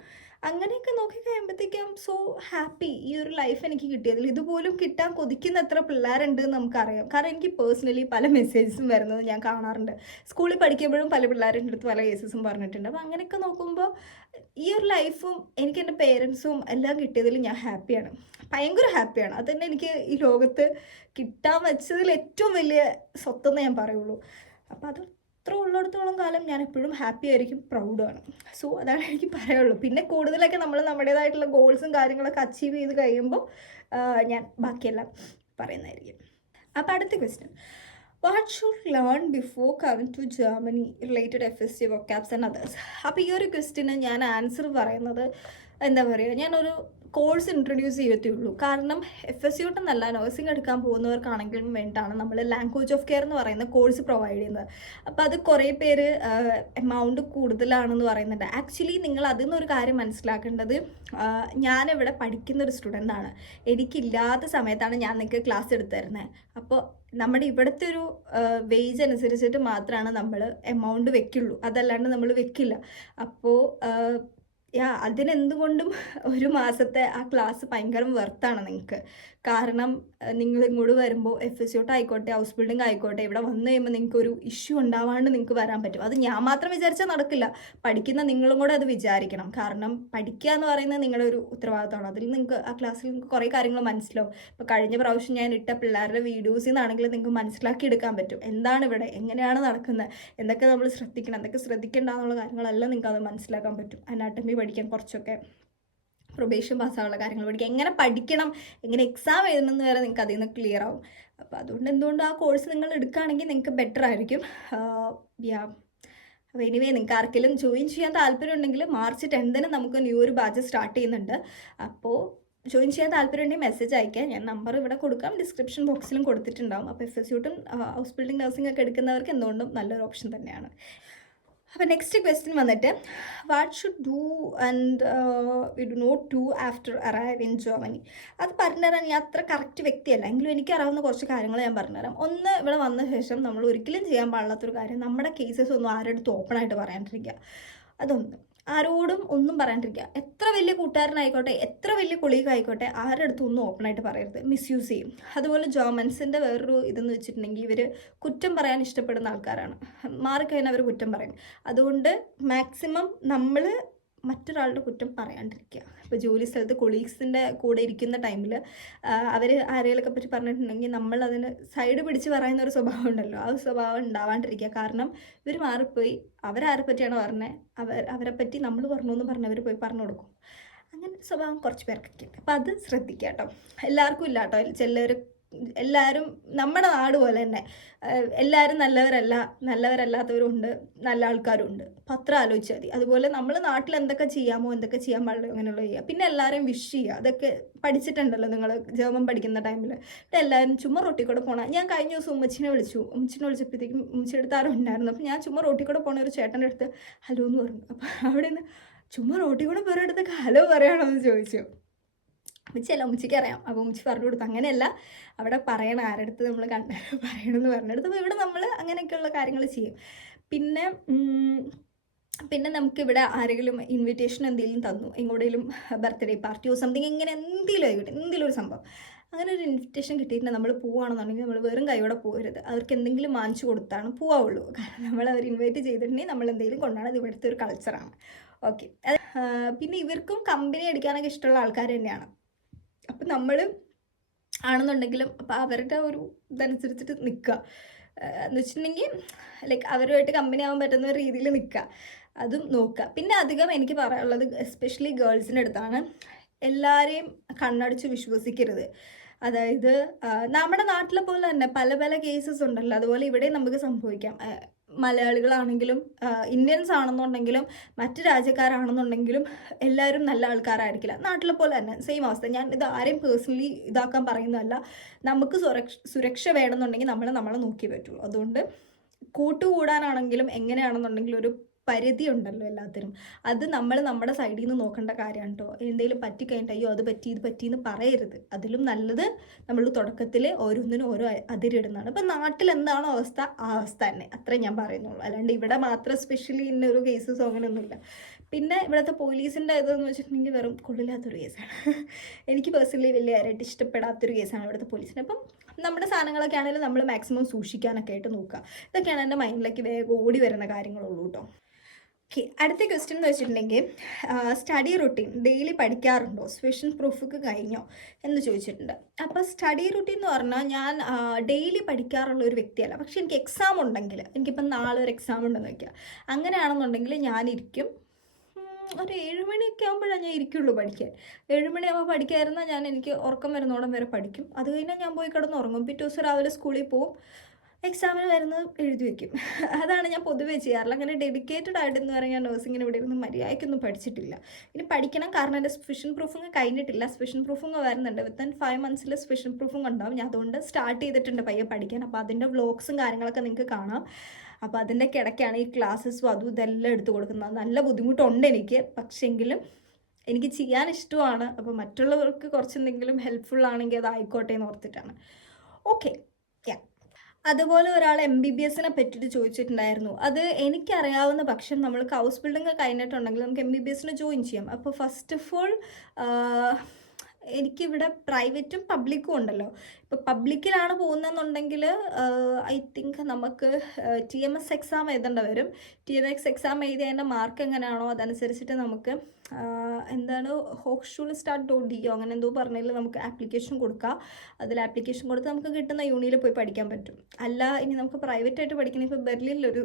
അങ്ങനെയൊക്കെ നോക്കിക്കഴിയുമ്പോഴത്തേക്കും സോ ഹാപ്പി ഈ ഒരു ലൈഫ് എനിക്ക് കിട്ടിയതിൽ. ഇതുപോലും കിട്ടാൻ കൊതിക്കുന്ന എത്ര പിള്ളേരുണ്ട് എന്ന് നമുക്കറിയാം. കാരണം എനിക്ക് പേഴ്സണലി പല മെസ്സേജസും വരുന്നത് ഞാൻ കാണാറുണ്ട്. സ്കൂളിൽ പഠിക്കുമ്പോഴും പല പിള്ളേരുടെ അടുത്ത് പല കേസസും പറഞ്ഞിട്ടുണ്ട്. അപ്പോൾ അങ്ങനെയൊക്കെ നോക്കുമ്പോൾ ഈ ഒരു ലൈഫും എനിക്ക് എൻ്റെ പേരൻസും എല്ലാം കിട്ടിയതിൽ ഞാൻ ഹാപ്പിയാണ്, ഭയങ്കര ഹാപ്പിയാണ്. അതുതന്നെ എനിക്ക് ഈ ലോകത്ത് കിട്ടാൻ വെച്ചതിൽ ഏറ്റവും വലിയ സ്വത്തെന്ന് ഞാൻ പറയുള്ളൂ. അപ്പോൾ അത് അത്ര ഉള്ളിടത്തോളം കാലം ഞാൻ എപ്പോഴും ഹാപ്പി ആയിരിക്കും, പ്രൗഡാണ്. സോ അതാണ് എനിക്ക് പറയാനുള്ളൂ. പിന്നെ കൂടുതലൊക്കെ നമ്മൾ നമ്മുടേതായിട്ടുള്ള ഗോൾസും കാര്യങ്ങളൊക്കെ അച്ചീവ് ചെയ്ത് കഴിയുമ്പോൾ ഞാൻ ബാക്കിയെല്ലാം പറയുന്നതായിരിക്കും. അപ്പോൾ അടുത്ത question, what should learn before coming to Germany related FSC vocabs and others. അപ്പോൾ ഈ ഒരു ക്വസ്റ്റ്യന് ഞാൻ ആൻസർ പറയുന്നത് എന്താ പറയുക, ഞാനൊരു കോഴ്സ് ഇൻട്രൊഡ്യൂസ് ചെയ്യത്തുള്ളൂ. കാരണം FSC എന്നല്ല, നഴ്സിംഗ് എടുക്കാൻ പോകുന്നവർക്കാണെങ്കിലും വേണ്ടിയിട്ടാണ് നമ്മൾ ലാംഗ്വേജ് ഓഫ് കെയർ എന്ന് പറയുന്ന കോഴ്സ് പ്രൊവൈഡ് ചെയ്യുന്നത്. അപ്പോൾ അത് കുറേ പേര് എമൗണ്ട് കൂടുതലാണെന്ന് പറയുന്നുണ്ട്. ആക്ച്വലി നിങ്ങൾ അതിൽ നിന്നൊരു കാര്യം മനസ്സിലാക്കേണ്ടത്, ഞാനിവിടെ പഠിക്കുന്നൊരു സ്റ്റുഡൻ്റാണ്. എനിക്കില്ലാത്ത സമയത്താണ് ഞാൻ നിങ്ങൾക്ക് ക്ലാസ് എടുത്തു തരുന്നത്. അപ്പോൾ നമ്മുടെ ഇവിടുത്തെ ഒരു വേജ് അനുസരിച്ചിട്ട് മാത്രമാണ് നമ്മൾ എമൗണ്ട് വെക്കുള്ളൂ, അതല്ലാണ്ട് നമ്മൾ വെക്കില്ല. അപ്പോൾ അതിനെന്തുകൊണ്ടും ഒരു മാസത്തെ ആ ക്ലാസ് ഭയങ്കര വെർത്താണ് നിങ്ങൾക്ക്. കാരണം നിങ്ങൾ ഇങ്ങോട്ട് വരുമ്പോൾ FSC ആയിക്കോട്ടെ, ഹൗസ് ബിൽഡിംഗ് ആയിക്കോട്ടെ, ഇവിടെ വന്നു കഴിയുമ്പോൾ നിങ്ങൾക്ക് ഒരു ഇഷ്യൂ ഉണ്ടാവാണ്ട് നിങ്ങൾക്ക് വരാൻ പറ്റും. അത് ഞാൻ മാത്രം വിചാരിച്ചാൽ നടക്കില്ല, പഠിക്കുന്ന നിങ്ങളും കൂടെ അത് വിചാരിക്കണം. കാരണം പഠിക്കുക എന്ന് പറയുന്നത് നിങ്ങളുടെ ഒരു ഉത്തരവാദിത്തമാണ്. അതിൽ നിങ്ങൾക്ക് ആ ക്ലാസ്സിൽ നിങ്ങൾക്ക് കുറേ കാര്യങ്ങൾ മനസ്സിലാവും. ഇപ്പോൾ കഴിഞ്ഞ പ്രാവശ്യം ഞാൻ ഇട്ട പിള്ളേരുടെ വീഡിയോസിൽ നിന്നാണെങ്കിലും നിങ്ങൾക്ക് മനസ്സിലാക്കി എടുക്കാൻ പറ്റും എന്താണ് ഇവിടെ, എങ്ങനെയാണ് നടക്കുന്നത്, എന്തൊക്കെ നമ്മൾ ശ്രദ്ധിക്കണം, എന്തൊക്കെ ശ്രദ്ധിക്കേണ്ട എന്നുള്ള കാര്യങ്ങളെല്ലാം നിങ്ങൾക്ക് അത് മനസ്സിലാക്കാൻ പറ്റും. അനാട്ടമി പഠിക്കാൻ കുറച്ചൊക്കെ, പ്രൊബേഷൻ പാസ്സാനുള്ള കാര്യങ്ങൾ പഠിക്കുക, എങ്ങനെ പഠിക്കണം, എങ്ങനെ എക്സാം എഴുതണമെന്ന് വരെ നിങ്ങൾക്ക് അതിൽ നിന്ന് ക്ലിയർ ആവും. അപ്പോൾ അതുകൊണ്ട് എന്തുകൊണ്ട് ആ കോഴ്സ് നിങ്ങൾ എടുക്കുകയാണെങ്കിൽ നിങ്ങൾക്ക് ബെറ്റർ ആയിരിക്കും. അപ്പോൾ എനിവേ, നിങ്ങൾക്ക് ആർക്കെങ്കിലും ജോയിൻ ചെയ്യാൻ താല്പര്യം ഉണ്ടെങ്കിൽ March 10 നമുക്ക് ന്യൂ ഒരു ബാച്ച് സ്റ്റാർട്ട് ചെയ്യുന്നുണ്ട്. അപ്പോൾ ജോയിൻ ചെയ്യാൻ താല്പര്യം ഉണ്ടെങ്കിൽ മെസ്സേജ് അയക്കാം. ഞാൻ നമ്പർ ഇവിടെ കൊടുക്കാം, ഡിസ്ക്രിപ്ഷൻ ബോക്സിലും കൊടുത്തിട്ടുണ്ടാവും. അപ്പോൾ FSC ഹൗസ് ബിൽഡിംഗ് നഴ്സിംഗ് ഒക്കെ എടുക്കുന്നവർക്ക് എന്തുകൊണ്ടും നല്ലൊരു ഓപ്ഷൻ തന്നെയാണ്. അപ്പോൾ നെക്സ്റ്റ് ക്വസ്റ്റ്യൻ വന്നിട്ട്, what should do and we do not do after arrive in Germany. അത് പറഞ്ഞുതരാൻ ഞാൻ അത്ര കറക്റ്റ് വ്യക്തിയല്ല, എങ്കിലും എനിക്ക് അറിയാവുന്ന കുറച്ച് കാര്യങ്ങൾ ഞാൻ പറഞ്ഞുതരാം. ഒന്ന്, ഇവിടെ വന്ന ശേഷം നമ്മൾ ഒരിക്കലും ചെയ്യാൻ പാടില്ലാത്തൊരു കാര്യം, നമ്മുടെ കേസസ് ഒന്നും ആരുടെ അടുത്ത് ഓപ്പണായിട്ട് പറയാണ്ടിരിക്കുക. അതൊന്ന്, ആരോടും ഒന്നും പറയാണ്ടിരിക്കുക. എത്ര വലിയ കൂട്ടുകാരനായിക്കോട്ടെ, എത്ര വലിയ കൊളീഗ് ആയിക്കോട്ടെ, ആരുടെ അടുത്തും ഒന്നും ഓപ്പണായിട്ട് പറയരുത്, മിസ്യൂസ് ചെയ്യും. അതുപോലെ ജർമ്മൻസിൻ്റെ വേറൊരു ഇതെന്ന് വെച്ചിട്ടുണ്ടെങ്കിൽ, ഇവർ കുറ്റം പറയാൻ ഇഷ്ടപ്പെടുന്ന ആൾക്കാരാണ്. മാറിക്കഴിഞ്ഞാൽ അവർ കുറ്റം പറയും. അതുകൊണ്ട് മാക്സിമം നമ്മൾ മറ്റൊരാളുടെ കുറ്റം പറയാണ്ടിരിക്കുക. ഇപ്പോൾ ജോലി സ്ഥലത്ത് കൊളീഗ്സിൻ്റെ കൂടെ ഇരിക്കുന്ന ടൈമിൽ അവർ ആരെയൊക്കെ പറ്റി പറഞ്ഞിട്ടുണ്ടെങ്കിൽ നമ്മൾ അതിന് സൈഡ് പിടിച്ച് പറയുന്ന ഒരു സ്വഭാവം ഉണ്ടല്ലോ, ആ സ്വഭാവം ഉണ്ടാവാണ്ടിരിക്കുക. കാരണം ഇവർ മാറിപ്പോയി, അവരാരെ പറ്റിയാണ് പറഞ്ഞത്, അവരെ പറ്റി നമ്മൾ പറഞ്ഞു എന്ന് പറഞ്ഞ് അവർ പോയി പറഞ്ഞു കൊടുക്കും. അങ്ങനെ സ്വഭാവം കുറച്ച് പേർക്കൊക്കെ ഉണ്ട്. അപ്പോൾ അത് ശ്രദ്ധിക്കുക കേട്ടോ. എല്ലാവർക്കും ഇല്ല കേട്ടോ. എല്ലാവരും നമ്മുടെ നാട് പോലെ തന്നെ എല്ലാവരും നല്ലവരല്ലാത്തവരുണ്ട്, നല്ല ആൾക്കാരുണ്ട്. അപ്പം അത്ര ആലോചിച്ചാൽ മതി. അതുപോലെ നമ്മൾ നാട്ടിൽ എന്തൊക്കെ ചെയ്യാമോ, എന്തൊക്കെ ചെയ്യാൻ പാടില്ല, അങ്ങനെയുള്ള ചെയ്യുക. പിന്നെ എല്ലാവരും വിഷ് ചെയ്യുക. അതൊക്കെ പഠിച്ചിട്ടുണ്ടല്ലോ നിങ്ങൾ ജർമ്മൻ പഠിക്കുന്ന ടൈമിൽ. എല്ലാവരും ചുമ്മാ റോട്ടിൽ കൂടെ പോകണം. ഞാൻ കഴിഞ്ഞ ദിവസം ഉമ്മച്ചിനെ വിളിച്ചപ്പോഴത്തേക്കും ഉമ്മച്ചിയുടെ അടുത്ത് ആരും ഉണ്ടായിരുന്നു. അപ്പം ഞാൻ ചുമ്മാ റോട്ടിൽ കൂടെ പോണ ഒരു ചേട്ടൻ്റെ അടുത്ത് ഹലോ എന്ന് പറഞ്ഞു. അപ്പം അവിടെ നിന്ന് ചുമ്മാ റോട്ടിൽ കൂടെ വേറെ അടുത്തൊക്കെ ഹലോ പറയണോ എന്ന് ചോദിച്ചു. ഉമ്മച്ചിയല്ല, ഉമ്മച്ചിക്ക് അറിയാം. അപ്പോൾ ഉമ്മച്ചി പറഞ്ഞു കൊടുത്തു, അങ്ങനെയല്ല അവിടെ പറയണം, ആരടുത്ത് നമ്മൾ പറയണമെന്ന് പറഞ്ഞെടുത്ത്. അപ്പോൾ ഇവിടെ നമ്മൾ അങ്ങനെയൊക്കെയുള്ള കാര്യങ്ങൾ ചെയ്യും. പിന്നെ നമുക്കിവിടെ ആരെങ്കിലും ഇൻവിറ്റേഷൻ എന്തെങ്കിലും തന്നു, എങ്ങോട്ടെങ്കിലും ബർത്ത്ഡേ പാർട്ടിയോ സംതിങ്, ഇങ്ങനെ എന്തെങ്കിലും ആയിക്കോട്ടെ, എന്തെങ്കിലും ഒരു സംഭവം, അങ്ങനെ ഒരു ഇൻവിറ്റേഷൻ കിട്ടിയിട്ട് നമ്മൾ പോവുകയാണെന്നുണ്ടെങ്കിൽ നമ്മൾ വെറും കൈയോടെ പോകരുത്. അവർക്ക് എന്തെങ്കിലും വാങ്ങിച്ചു കൊടുത്താണ് പോവുള്ളൂ. കാരണം നമ്മൾ അവർ ഇൻവൈറ്റ് ചെയ്തിട്ടുണ്ടെങ്കിൽ നമ്മൾ എന്തെങ്കിലും കൊണ്ടാണ്. ഇത് ഇവിടുത്തെ ഒരു കൾച്ചറാണ്. ഓക്കെ. പിന്നെ ഇവർക്കും കമ്പനി അടിക്കാനൊക്കെ ഇഷ്ടമുള്ള ആൾക്കാർ തന്നെയാണ്. അപ്പം നമ്മൾ ആണെന്നുണ്ടെങ്കിലും അപ്പം അവരുടെ ഒരു ഇതനുസരിച്ചിട്ട് നിൽക്കുക എന്ന് വെച്ചിട്ടുണ്ടെങ്കിൽ, ലൈക്ക് അവരുമായിട്ട് കമ്പനി ആവാൻ പറ്റുന്ന രീതിയിൽ നിൽക്കുക, അതും നോക്കുക. പിന്നെ അധികം എനിക്ക് പറയാനുള്ളത് എസ്പെഷ്യലി ഗേൾസിൻ്റെ അടുത്താണ്, എല്ലാവരെയും കണ്ണടിച്ച് വിശ്വസിക്കരുത്. അതായത് നമ്മുടെ നാട്ടിലെ പോലെ തന്നെ പല പല കേസസ് ഉണ്ടല്ലോ, അതുപോലെ ഇവിടെ നമുക്ക് സംഭവിക്കാം. മലയാളികളാണെങ്കിലും ഇന്ത്യൻസ് ആണെന്നുണ്ടെങ്കിലും മറ്റ് രാജ്യക്കാരാണെന്നുണ്ടെങ്കിലും എല്ലാവരും നല്ല ആൾക്കാരായിരിക്കില്ല. നാട്ടിലെ പോലെ തന്നെ സെയിം അവസ്ഥ. ഞാൻ ഇത് ആരെയും പേഴ്സണലി ഇതാക്കാൻ പറയുന്നതല്ല. നമുക്ക് സുരക്ഷ വേണമെന്നുണ്ടെങ്കിൽ നമ്മളെ നോക്കിയേ പറ്റുള്ളൂ. അതുകൊണ്ട് കൂട്ടുകൂടാനാണെങ്കിലും എങ്ങനെയാണെന്നുണ്ടെങ്കിലും ഒരു പരിധി ഉണ്ടല്ലോ എല്ലാത്തിനും. അത് നമ്മൾ നമ്മുടെ സൈഡിൽ നിന്ന് നോക്കേണ്ട കാര്യമാണ് കേട്ടോ. എന്തെങ്കിലും പറ്റിക്കഴിഞ്ഞിട്ട് അയ്യോ അത് പറ്റി ഇത് പറ്റിയെന്ന് പറയരുത്. അതിലും നല്ലത് നമ്മൾ തുടക്കത്തിൽ ഓരോന്നിനും ഓരോ അതിരിടുന്നതാണ്. ഇപ്പം നാട്ടിൽ എന്താണോ അവസ്ഥ ആ അവസ്ഥ തന്നെ, അത്രേ ഞാൻ പറയുന്നുള്ളൂ. അല്ലാണ്ട് ഇവിടെ മാത്രം സ്പെഷ്യലി ഇന്നൊരു കേസസോ അങ്ങനെയൊന്നുമില്ല. പിന്നെ ഇവിടുത്തെ പോലീസിൻ്റെ ഇതെന്ന് വെച്ചിട്ടുണ്ടെങ്കിൽ വെറും കൊള്ളില്ലാത്തൊരു കേസാണ്. എനിക്ക് പേഴ്സണലി വലിയ കാര്യമായിട്ട് ഇഷ്ടപ്പെടാത്തൊരു കേസാണ് ഇവിടുത്തെ പോലീസിന്. അപ്പം നമ്മുടെ സാധനങ്ങളൊക്കെ ആണെങ്കിലും നമ്മൾ മാക്സിമം സൂക്ഷിക്കാനൊക്കെ ആയിട്ട് നോക്കുക. ഇതൊക്കെയാണ് എൻ്റെ മൈൻഡിലേക്ക് വേഗം ഓടി വരുന്ന കാര്യങ്ങളുള്ളൂ കേട്ടോ. ഓക്കെ, അടുത്ത ക്വസ്റ്റ്യൻ എന്ന് വെച്ചിട്ടുണ്ടെങ്കിൽ സ്റ്റഡി റുട്ടീൻ ഡെയിലി പഠിക്കാറുണ്ടോ, സ്പെഷ്യൽ പ്രൂഫൊക്കെ കഴിഞ്ഞോ എന്ന് ചോദിച്ചിട്ടുണ്ട്. അപ്പോൾ സ്റ്റഡി റുട്ടീൻ എന്ന് പറഞ്ഞാൽ ഞാൻ ഡെയിലി പഠിക്കാറുള്ള ഒരു വ്യക്തിയല്ല. പക്ഷെ എനിക്ക് എക്സാം ഉണ്ടെങ്കിൽ, എനിക്കിപ്പം നാളെ ഒരു എക്സാം ഉണ്ടെന്ന് വയ്ക്കുക, അങ്ങനെയാണെന്നുണ്ടെങ്കിൽ ഞാനിരിക്കും. ഒരു 7 മണിയൊക്കെ ആകുമ്പോഴാണ് ഞാൻ ഇരിക്കുള്ളൂ പഠിക്കാൻ. 7 മണിയാകുമ്പോൾ പഠിക്കാതിരുന്നാൽ ഞാൻ എനിക്ക് ഉറക്കം വരുന്നോടം വരെ പഠിക്കും. അത് കഴിഞ്ഞാൽ ഞാൻ പോയി കിടന്ന് ഉറങ്ങും. പിറ്റേ ദിവസം രാവിലെ സ്കൂളിൽ പോവും, എക്സാമിന് വരുന്നത് എഴുതി വയ്ക്കും. അതാണ് ഞാൻ പൊതുവേ ചെയ്യാറില്ല. അങ്ങനെ ഡെഡിക്കേറ്റഡ് ആയിട്ടെന്ന് പറഞ്ഞാൽ ഞാൻ നേഴ്സിങ്ങിന് ഇവിടെ ഇരുന്ന് മര്യാദയ്ക്കൊന്നും പഠിച്ചിട്ടില്ല. ഇനി പഠിക്കണം, കാരണം എൻ്റെ സ്പെഷ്യൽ പ്രൂഫിങ് കഴിഞ്ഞിട്ടില്ല. സ്പെഷ്യൽ പ്രൂഫിങ് വരുന്നുണ്ട്. വിത്തിൻ 5 months സ്പെഷ്യൽ പ്രൂഫിങ് ഉണ്ടാവും. ഞാൻ അതുകൊണ്ട് സ്റ്റാർട്ട് ചെയ്തിട്ടുണ്ട് പയ്യെ പഠിക്കാൻ. അപ്പോൾ അതിൻ്റെ വ്ലോഗ്സും കാര്യങ്ങളൊക്കെ നിങ്ങൾക്ക് കാണാം. അപ്പോൾ അതിൻ്റെ കിടക്കാണ് ഈ ക്ലാസ്സസും അതും ഇതെല്ലാം എടുത്തു കൊടുക്കുന്നത്. നല്ല ബുദ്ധിമുട്ടുണ്ട് എനിക്ക്, പക്ഷെങ്കിലും എനിക്ക് ചെയ്യാൻ ഇഷ്ടമാണ്. അപ്പോൾ മറ്റുള്ളവർക്ക് കുറച്ചെന്തെങ്കിലും ഹെൽപ്ഫുൾ ആണെങ്കിൽ അതായിക്കോട്ടെ എന്ന് ഓർത്തിട്ടാണ്. ഓക്കെ, അതുപോലെ ഒരാൾ MBBS പറ്റിയിട്ട് ചോദിച്ചിട്ടുണ്ടായിരുന്നു. അത് എനിക്കറിയാവുന്ന പക്ഷം നമ്മൾ ഹൗസ് ബിൽഡിംഗ് കഴിഞ്ഞിട്ടുണ്ടെങ്കിൽ നമുക്ക് MBBS ജോയിൻ ചെയ്യാം. അപ്പോൾ ഫസ്റ്റ് ഓഫ് ഓൾ എനിക്കിവിടെ പ്രൈവറ്റും പബ്ലിക്കും ഉണ്ടല്ലോ. ഇപ്പോൾ പബ്ലിക്കിലാണ് പോകുന്നതെന്നുണ്ടെങ്കിൽ ഐ തിങ്ക് നമുക്ക് TMS എക്സാം എഴുതേണ്ടി വരും. TMS എക്സാം എഴുതിയതിൻ്റെ മാർക്ക് എങ്ങനെയാണോ അതനുസരിച്ചിട്ട് നമുക്ക് എന്താണ് hochschule.de അങ്ങനെ എന്തോ പറഞ്ഞതിൽ നമുക്ക് ആപ്ലിക്കേഷൻ കൊടുക്കുക. അതിൽ ആപ്ലിക്കേഷൻ കൊടുത്ത് നമുക്ക് കിട്ടുന്ന യൂണിയിൽ പോയി പഠിക്കാൻ പറ്റും. അല്ല ഇനി നമുക്ക് പ്രൈവറ്റായിട്ട് പഠിക്കണം, ഇപ്പോൾ ബെർലിനിലൊരു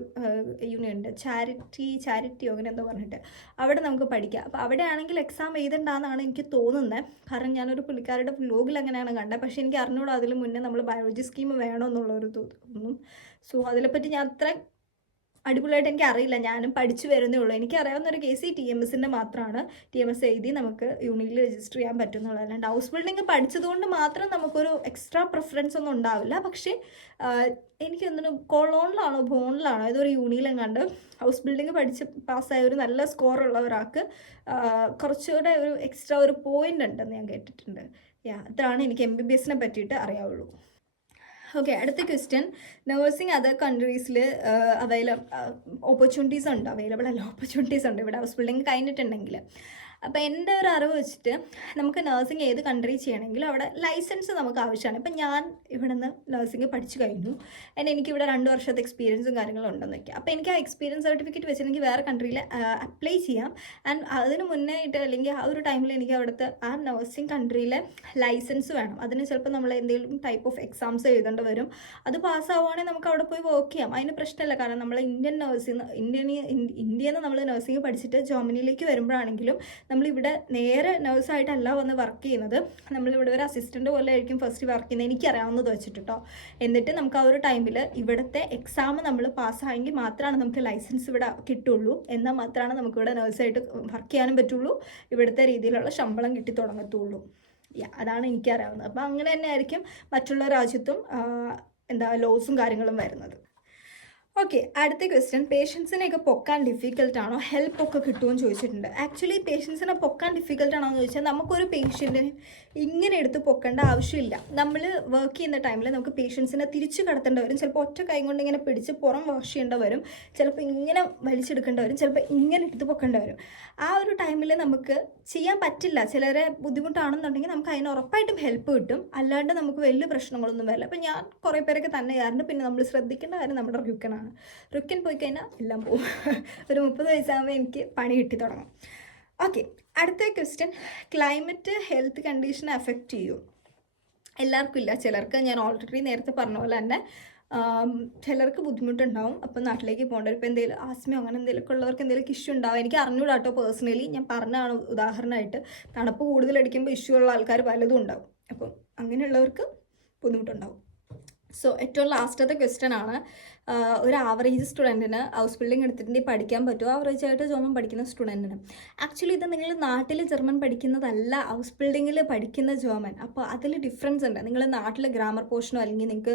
യൂണിയൻ ഉണ്ട്, ചാരിറ്റിയോ അങ്ങനെ എന്തോ പറഞ്ഞിട്ട്, അവിടെ നമുക്ക് പഠിക്കാം. അപ്പോൾ അവിടെ ആണെങ്കിൽ എക്സാം എഴുതണ്ടെന്നാണ് എനിക്ക് തോന്നുന്നത്. കാരണം ഞാനൊരു പുള്ളിക്കാരുടെ വ്ലോഗിൽ അങ്ങനെയാണ് കണ്ടത്. പക്ഷേ എനിക്ക് അറിഞ്ഞൂടാ അതിൽ മുന്നേ നമ്മൾ ബയോളജി സ്കീം വേണമെന്നുള്ളൊരു തോന്നും. സോ അതിനെപ്പറ്റി ഞാൻ അത്ര അടിപൊളിയായിട്ട് എനിക്ക് അറിയില്ല. ഞാനും പഠിച്ചു വരുന്നേ ഉള്ളൂ. എനിക്കറിയാവുന്ന ഒരു കേസ് ഈ TMS മാത്രമാണ്. TMS എഴുതി നമുക്ക് യൂണിയിൽ രജിസ്റ്റർ ചെയ്യാൻ പറ്റുന്നുള്ളൂ. അല്ലാണ്ട് ഹൗസ് ബിൽഡിംഗ് പഠിച്ചതുകൊണ്ട് മാത്രം നമുക്കൊരു എക്സ്ട്രാ പ്രിഫറൻസ് ഒന്നും ഉണ്ടാവില്ല. പക്ഷേ എനിക്ക് എന്തിനു കൊളോണിലാണോ ബോണിലാണോ ഇതൊരു യൂണിയിലെങ്ങാണ്ട് ഹൗസ് ബിൽഡിംഗ് പഠിച്ച് പാസ്സായ ഒരു നല്ല സ്കോറുള്ള ഒരാൾക്ക് കുറച്ചുകൂടെ ഒരു എക്സ്ട്രാ ഒരു പോയിന്റ് ഉണ്ടെന്ന് ഞാൻ കേട്ടിട്ടുണ്ട്. അതാണ് എനിക്ക് MBBS പറ്റിയിട്ട് അറിയാവുള്ളൂ. ഓക്കെ, അടുത്ത ക്വസ്റ്റ്യൻ, നേഴ്സിംഗ് അതർ കൺട്രീസിൽ ഓപ്പർച്യൂണിറ്റീസ് ഉണ്ട്, അവൈലബിൾ അല്ല, ഓപ്പർച്യൂണിറ്റീസ് ഉണ്ട് ഇവിടെ ഹൗസ് ബിൽഡിംഗ് കഴിഞ്ഞിട്ടുണ്ടെങ്കിൽ. അപ്പോൾ എൻ്റെ ഒരു അറിവ് വെച്ചിട്ട് നമുക്ക് നഴ്സിംഗ് ഏത് കൺട്രി ചെയ്യണമെങ്കിലും അവിടെ ലൈസൻസ് നമുക്ക് ആവശ്യമാണ്. ഇപ്പം ഞാൻ ഇവിടെ നിന്ന് നഴ്സിംഗ് പഠിച്ചു കഴിഞ്ഞു, എനിക്കിവിടെ 2 വർഷത്തെ എക്സ്പീരിയൻസും കാര്യങ്ങളും ഉണ്ടെന്ന് വയ്ക്കുക. അപ്പോൾ എനിക്ക് ആ എക്സ്പീരിയൻസ് സർട്ടിഫിക്കറ്റ് വെച്ചിട്ടുണ്ടെങ്കിൽ വേറെ കൺട്രിയിൽ അപ്ലൈ ചെയ്യാം. ആൻഡ് അതിന് മുന്നേ ആയിട്ട് അല്ലെങ്കിൽ ആ ഒരു ടൈമിൽ എനിക്ക് അവിടുത്തെ ആ നഴ്സിംഗ് കൺട്രിയിലെ ലൈസൻസ് വേണം. അതിന് ചിലപ്പോൾ നമ്മൾ എന്തെങ്കിലും ടൈപ്പ് ഓഫ് എക്സാംസ് എഴുതേണ്ടി വരും. അത് പാസ്സാവുകയാണെങ്കിൽ നമുക്ക് അവിടെ പോയി വർക്ക് ചെയ്യാം. അതിന് പ്രശ്നമില്ല. കാരണം നമ്മൾ ഇന്ത്യയിൽ നിന്ന് നമ്മൾ നഴ്സിംഗ് പഠിച്ചിട്ട് ജർമ്മനിയിലേക്ക് വരുമ്പോഴാണെങ്കിലും നമ്മളിവിടെ നേരെ നേഴ്സായിട്ടല്ല വന്ന് വർക്ക് ചെയ്യുന്നത്. നമ്മളിവിടെ ഒരു അസിസ്റ്റൻ്റ് പോലെ ആയിരിക്കും ഫസ്റ്റ് വർക്ക് ചെയ്യുന്നത്, എനിക്കറിയാവുന്നത് വെച്ചിട്ട് കേട്ടോ. എന്നിട്ട് നമുക്ക് ആ ഒരു ടൈമിൽ ഇവിടുത്തെ എക്സാം നമ്മൾ പാസ്സായെങ്കിൽ മാത്രമാണ് നമുക്ക് ലൈസൻസ് ഇവിടെ കിട്ടുള്ളൂ. എന്നാൽ മാത്രമാണ് നമുക്കിവിടെ നേഴ്സായിട്ട് വർക്ക് ചെയ്യാനും പറ്റുള്ളൂ, ഇവിടുത്തെ രീതിയിലുള്ള ശമ്പളം കിട്ടി തുടങ്ങത്തുള്ളൂ. അതാണ് എനിക്കറിയാവുന്നത്. അപ്പോൾ അങ്ങനെ തന്നെ ആയിരിക്കും മറ്റുള്ള രാജ്യത്തും ലോസും കാര്യങ്ങളും വരുന്നത്. ഓക്കെ, അടുത്ത ക്വസ്റ്റ്യൻ, പേഷ്യൻസിനെയൊക്കെ പൊക്കാൻ ഡിഫിക്കൽട്ടാണോ, ഹെൽപ്പൊക്കെ കിട്ടുമെന്ന് ചോദിച്ചിട്ടുണ്ട്. ആക്ച്വലി പേഷ്യൻസിനെ പൊക്കാൻ ഡിഫിക്കൽട്ടാണോ എന്ന് ചോദിച്ചാൽ നമുക്കൊരു പേഷ്യൻറ്റിനെ ഇങ്ങനെ എടുത്ത് പൊക്കേണ്ട ആവശ്യമില്ല. നമ്മൾ വർക്ക് ചെയ്യുന്ന ടൈമിൽ നമുക്ക് പേഷ്യൻസിനെ തിരിച്ച് കടത്തേണ്ടി വരും. ചിലപ്പോൾ ഒറ്റ കൈ കൊണ്ട് ഇങ്ങനെ പിടിച്ച് പുറം വാഷ് ചെയ്യേണ്ടി വരും, ചിലപ്പോൾ ഇങ്ങനെ വലിച്ചെടുക്കേണ്ടി വരും, ചിലപ്പോൾ ഇങ്ങനെ എടുത്ത് പൊക്കേണ്ടി വരും. ആ ഒരു ടൈമിൽ നമുക്ക് ചെയ്യാൻ പറ്റില്ല. ചിലരെ ബുദ്ധിമുട്ടാണെന്നുണ്ടെങ്കിൽ നമുക്ക് അതിന് ഉറപ്പായിട്ടും ഹെൽപ്പ് കിട്ടും. അല്ലാണ്ട് നമുക്ക് വലിയ പ്രശ്നങ്ങളൊന്നും വരില്ല. അപ്പോൾ ഞാൻ കുറേ പേരൊക്കെ തന്നെ ചെയ്യാറുണ്ട്. പിന്നെ നമ്മൾ ശ്രദ്ധിക്കേണ്ട കാര്യം നമ്മുടെ റുക്കനാണ്. റുക്കൻ പോയി കഴിഞ്ഞാൽ എല്ലാം പോകും. ഒരു 30 വയസ്സാകുമ്പോൾ എനിക്ക് പണി കിട്ടി തുടങ്ങും. ഓക്കെ, അടുത്ത ക്വസ്റ്റ്യൻ, ക്ലൈമറ്റ് ഹെൽത്ത് കണ്ടീഷനെ എഫക്റ്റ് ചെയ്യും? എല്ലാവർക്കും ഇല്ല, ചിലർക്ക് ഞാൻ ഓൾറെഡി നേരത്തെ പറഞ്ഞ പോലെ തന്നെ ചിലർക്ക് ബുദ്ധിമുട്ടുണ്ടാവും. അപ്പം നാട്ടിലേക്ക് പോകേണ്ടവർ ഇപ്പോൾ എന്തെങ്കിലും ആസ്മയോ അങ്ങനെ എന്തെങ്കിലുമൊക്കെ ഉള്ളവർക്ക് എന്തെങ്കിലും ഇഷ്യൂ ഉണ്ടാവും. എനിക്ക് അറിഞ്ഞൂടാ കേട്ടോ, പേഴ്സണലി ഞാൻ പറഞ്ഞതാണ് ഉദാഹരണമായിട്ട്. തണുപ്പ് കൂടുതലടിക്കുമ്പോൾ ഇഷ്യൂ ഉള്ള ആൾക്കാർ പലതും ഉണ്ടാവും. അപ്പം അങ്ങനെയുള്ളവർക്ക് ബുദ്ധിമുട്ടുണ്ടാവും. സോ ഏറ്റവും ലാസ്റ്റത്തെ ക്വസ്റ്റ്യൻ ആണ്, ഒരു ആവറേജ് സ്റ്റുഡൻറ്റിന് ഹൗസ് ബിൽഡിംഗ് എടുത്തിട്ടുണ്ടെങ്കിൽ പഠിക്കാൻ പറ്റുമോ, ആവറേജ് ആയിട്ട് ജർമ്മൻ പഠിക്കുന്ന സ്റ്റുഡൻറ്റിന്? ആക്ച്വലി ഇത് നിങ്ങൾ നാട്ടിൽ ജർമ്മൻ പഠിക്കുന്നതല്ല, ഹൗസ് ബിൽഡിങ്ങിൽ പഠിക്കുന്ന ജർമ്മൻ. അപ്പോൾ അതിൽ ഡിഫറൻസ് ഉണ്ട്. നിങ്ങൾ നാട്ടിൽ ഗ്രാമർ പോർഷനോ അല്ലെങ്കിൽ നിങ്ങൾക്ക്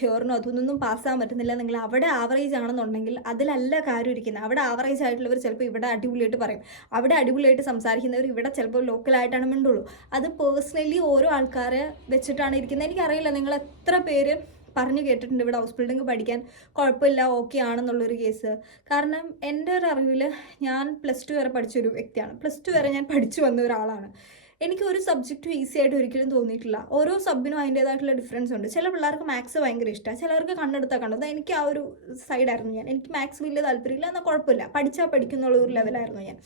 ഹ്യോറിനോ അതൊന്നും പാസ്സാകാൻ പറ്റുന്നില്ല, നിങ്ങൾ അവിടെ ആവറേജ് ആണെന്നുണ്ടെങ്കിൽ അതിലല്ല കാര്യം ഇരിക്കുന്നത്. അവിടെ ആവറേജ് ആയിട്ടുള്ളവർ ചിലപ്പോൾ ഇവിടെ അടിപൊളിയായിട്ട് പറയും, അവിടെ അടിപൊളിയായിട്ട് സംസാരിക്കുന്നവർ ഇവിടെ ചിലപ്പോൾ ലോക്കലായിട്ടാണ് മിണ്ടുള്ളൂ. അത് പേഴ്സണലി ഓരോ ആൾക്കാരെ വെച്ചിട്ടാണ് ഇരിക്കുന്നത്. എനിക്കറിയില്ല നിങ്ങൾ എത്ര പേര് പറഞ്ഞു കേട്ടിട്ടുണ്ട് ഇവിടെ ഹൗസ് ബിൽഡിംഗ് പഠിക്കാൻ കുഴപ്പമില്ല, ഓക്കെ ആണെന്നുള്ളൊരു കേസ്. കാരണം എൻ്റെ ഒരു അറിവിൽ ഞാൻ +2 വരെ പഠിച്ചൊരു വ്യക്തിയാണ്. +2 വരെ ഞാൻ പഠിച്ചു വന്ന ഒരാളാണ്. എനിക്ക് ഒരു സബ്ജക്റ്റും ഈസി ആയിട്ട് ഒരിക്കലും തോന്നിയിട്ടില്ല. ഓരോ സബിനും അതിൻ്റേതായിട്ടുള്ള ഡിഫറൻസ് ഉണ്ട്. ചില പിള്ളേർക്ക് മാത്സ് ഭയങ്കര ഇഷ്ടമാണ്, ചിലർക്ക് കണ്ണെടുത്താൽ കണ്ടത്. എനിക്ക് ആ ഒരു സൈഡായിരുന്നു ഞാൻ. എനിക്ക് മാത്സ് വലിയ താല്പര്യമില്ല, എന്നാൽ കുഴപ്പമില്ല, പഠിച്ചാൽ പഠിക്കുന്നുള്ള ഒരു ലെവലായിരുന്നു ഞാൻ.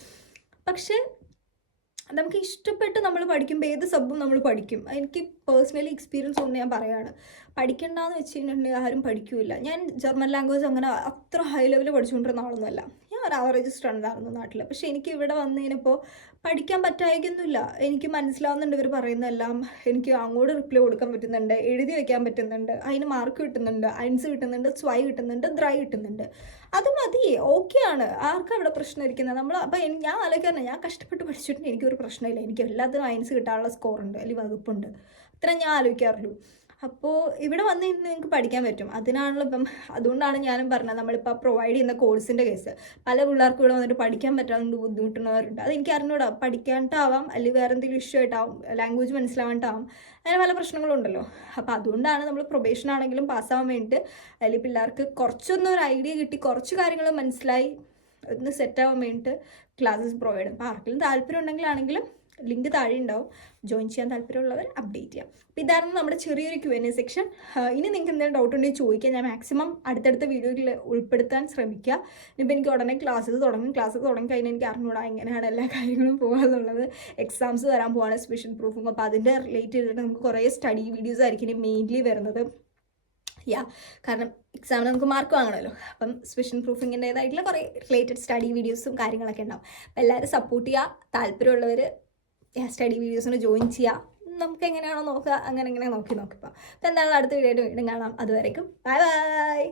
പക്ഷേ നമുക്ക് ഇഷ്ടപ്പെട്ട് നമ്മൾ പഠിക്കുമ്പോൾ ഏത് സബ്ബും നമ്മൾ പഠിക്കും. എനിക്ക് പേഴ്സണലി എക്സ്പീരിയൻസ് കൊണ്ട് ഞാൻ പറയുകയാണ്, പഠിക്കണ്ടെന്ന് വെച്ച് കഴിഞ്ഞിട്ടുണ്ടെങ്കിൽ ആരും പഠിക്കില്ല. ഞാൻ ജർമ്മൻ ലാംഗ്വേജ് അങ്ങനെ അത്ര ഹൈ ലെവലിൽ പഠിച്ചുകൊണ്ടിരുന്ന ആളൊന്നുമല്ല. ഞാൻ ഒരു ആവറേജ് സ്റ്റുഡൻ്റ് ആയിരുന്നു നാട്ടിൽ. പക്ഷേ എനിക്ക് ഇവിടെ വന്നു കഴിഞ്ഞപ്പോൾ പഠിക്കാൻ പറ്റായിക്കൊന്നുമില്ല. എനിക്ക് മനസ്സിലാവുന്നുണ്ട് ഇവർ പറയുന്നതെല്ലാം. എനിക്ക് അങ്ങോട്ട് റിപ്ലൈ കൊടുക്കാൻ പറ്റുന്നുണ്ട്, എഴുതി വയ്ക്കാൻ പറ്റുന്നുണ്ട്, അതിന് മാർക്ക് കിട്ടുന്നുണ്ട്, അയൻസ് കിട്ടുന്നുണ്ട്, സ്വൈ കിട്ടുന്നുണ്ട്, ദ്രൈ കിട്ടുന്നുണ്ട്. അത് മതി, ഓക്കെയാണ്. ആർക്കും അവിടെ പ്രശ്നം ഇരിക്കുന്നത് നമ്മൾ. അപ്പോൾ ഞാൻ ആലോചിക്കാറുണ്ട്, ഞാൻ കഷ്ടപ്പെട്ട് പഠിച്ചിട്ടുണ്ട്, എനിക്കൊരു പ്രശ്നമില്ല, എനിക്ക് എല്ലാത്തിനും അയൻസ് കിട്ടാനുള്ള സ്കോറുണ്ട്, അല്ലെങ്കിൽ വകുപ്പുണ്ട്, അത്ര ഞാൻ ആലോചിക്കാറുള്ളൂ. അപ്പോൾ ഇവിടെ വന്ന് കഴിഞ്ഞാൽ നിങ്ങൾക്ക് പഠിക്കാൻ പറ്റും. അതിനാണല്ലോ ഇപ്പം, അതുകൊണ്ടാണ് ഞാനും പറഞ്ഞത്, നമ്മളിപ്പോൾ പ്രൊവൈഡ് ചെയ്യുന്ന കോഴ്സിൻ്റെ കേസ്. പല പിള്ളേർക്കും ഇവിടെ വന്നിട്ട് പഠിക്കാൻ പറ്റാതെ ബുദ്ധിമുട്ടുന്നവരുണ്ട്. അത് എനിക്ക് അറിഞ്ഞൂടാ, പഠിക്കാണ്ടാവാം, അല്ലെങ്കിൽ വേറെ എന്തെങ്കിലും ഇഷ്യൂ ആയിട്ടാവും, ലാംഗ്വേജ് മനസ്സിലാവാണ്ടാവും, അങ്ങനെ പല പ്രശ്നങ്ങളുണ്ടല്ലോ. അപ്പോൾ അതുകൊണ്ടാണ് നമ്മൾ പ്രൊബേഷൻ ആണെങ്കിലും പാസ്സാവാൻ വേണ്ടിയിട്ട്, അല്ലെങ്കിൽ പിള്ളേർക്ക് കുറച്ചൊന്നും ഒരു ഐഡിയ കിട്ടി, കുറച്ച് കാര്യങ്ങൾ മനസ്സിലായി ഒന്ന് സെറ്റാവാൻ വേണ്ടിയിട്ട് ക്ലാസ്സസ് പ്രൊവൈഡ് ചെയ്യും. അപ്പോൾ ആർക്കെങ്കിലും താല്പര്യം ഉണ്ടെങ്കിലാണെങ്കിലും ലിങ്ക് താഴെ ഉണ്ടാവും, ജോയിൻ ചെയ്യാൻ താല്പര്യമുള്ളവർ അപ്ഡേറ്റ് ചെയ്യാം. അപ്പോൾ ഇതായിരുന്നു നമ്മുടെ ചെറിയൊരു Q&A സെക്ഷൻ. ഇനി നിങ്ങൾക്ക് എന്തെങ്കിലും ഡൗട്ട് ഉണ്ടെങ്കിൽ ചോദിക്കുക, ഞാൻ മാക്സിമം അടുത്തടുത്ത വീഡിയോയിൽ ഉൾപ്പെടുത്താൻ ശ്രമിക്കുക. ഇനിയിപ്പോൾ എനിക്ക് ഉടനെ ക്ലാസ്സസ് തുടങ്ങി കഴിഞ്ഞാൽ എനിക്ക് അറിഞ്ഞൂടാ എങ്ങനെയാണ് എല്ലാ കാര്യങ്ങളും പോകുക. എക്സാംസ് വരാൻ പോവാണ്, സ്പെഷ്യൽ പ്രൂഫും. അപ്പോൾ അതിൻ്റെ റിലേറ്റ് ചെയ്തിട്ട് നമുക്ക് കുറേ സ്റ്റഡി വീഡിയോസ് ആയിരിക്കും മെയിൻലി വരുന്നത്. കാരണം എക്സാമിന് നമുക്ക് മാർക്ക് വാങ്ങണമല്ലോ. അപ്പം സ്പെഷ്യൽ പ്രൂഫിങ്ങിൻ്റേതായിട്ടുള്ള കുറേ റിലേറ്റഡ് സ്റ്റഡി വീഡിയോസും കാര്യങ്ങളൊക്കെ ഉണ്ടാവും. അപ്പോൾ എല്ലാവരും സപ്പോർട്ട് ചെയ്യുക. താല്പര്യമുള്ളവർ സ്റ്റഡി വീഡിയോസിന് ജോയിൻ ചെയ്യുക. നമുക്ക് എങ്ങനെയാണോ നോക്കുക അങ്ങനെ നോക്കിപ്പോൾ. അപ്പോൾ എന്തായാലും അടുത്ത വീഡിയോ ആയിട്ട് വീണ്ടും കാണാം. അതുവരേക്കും ബൈ ബൈ.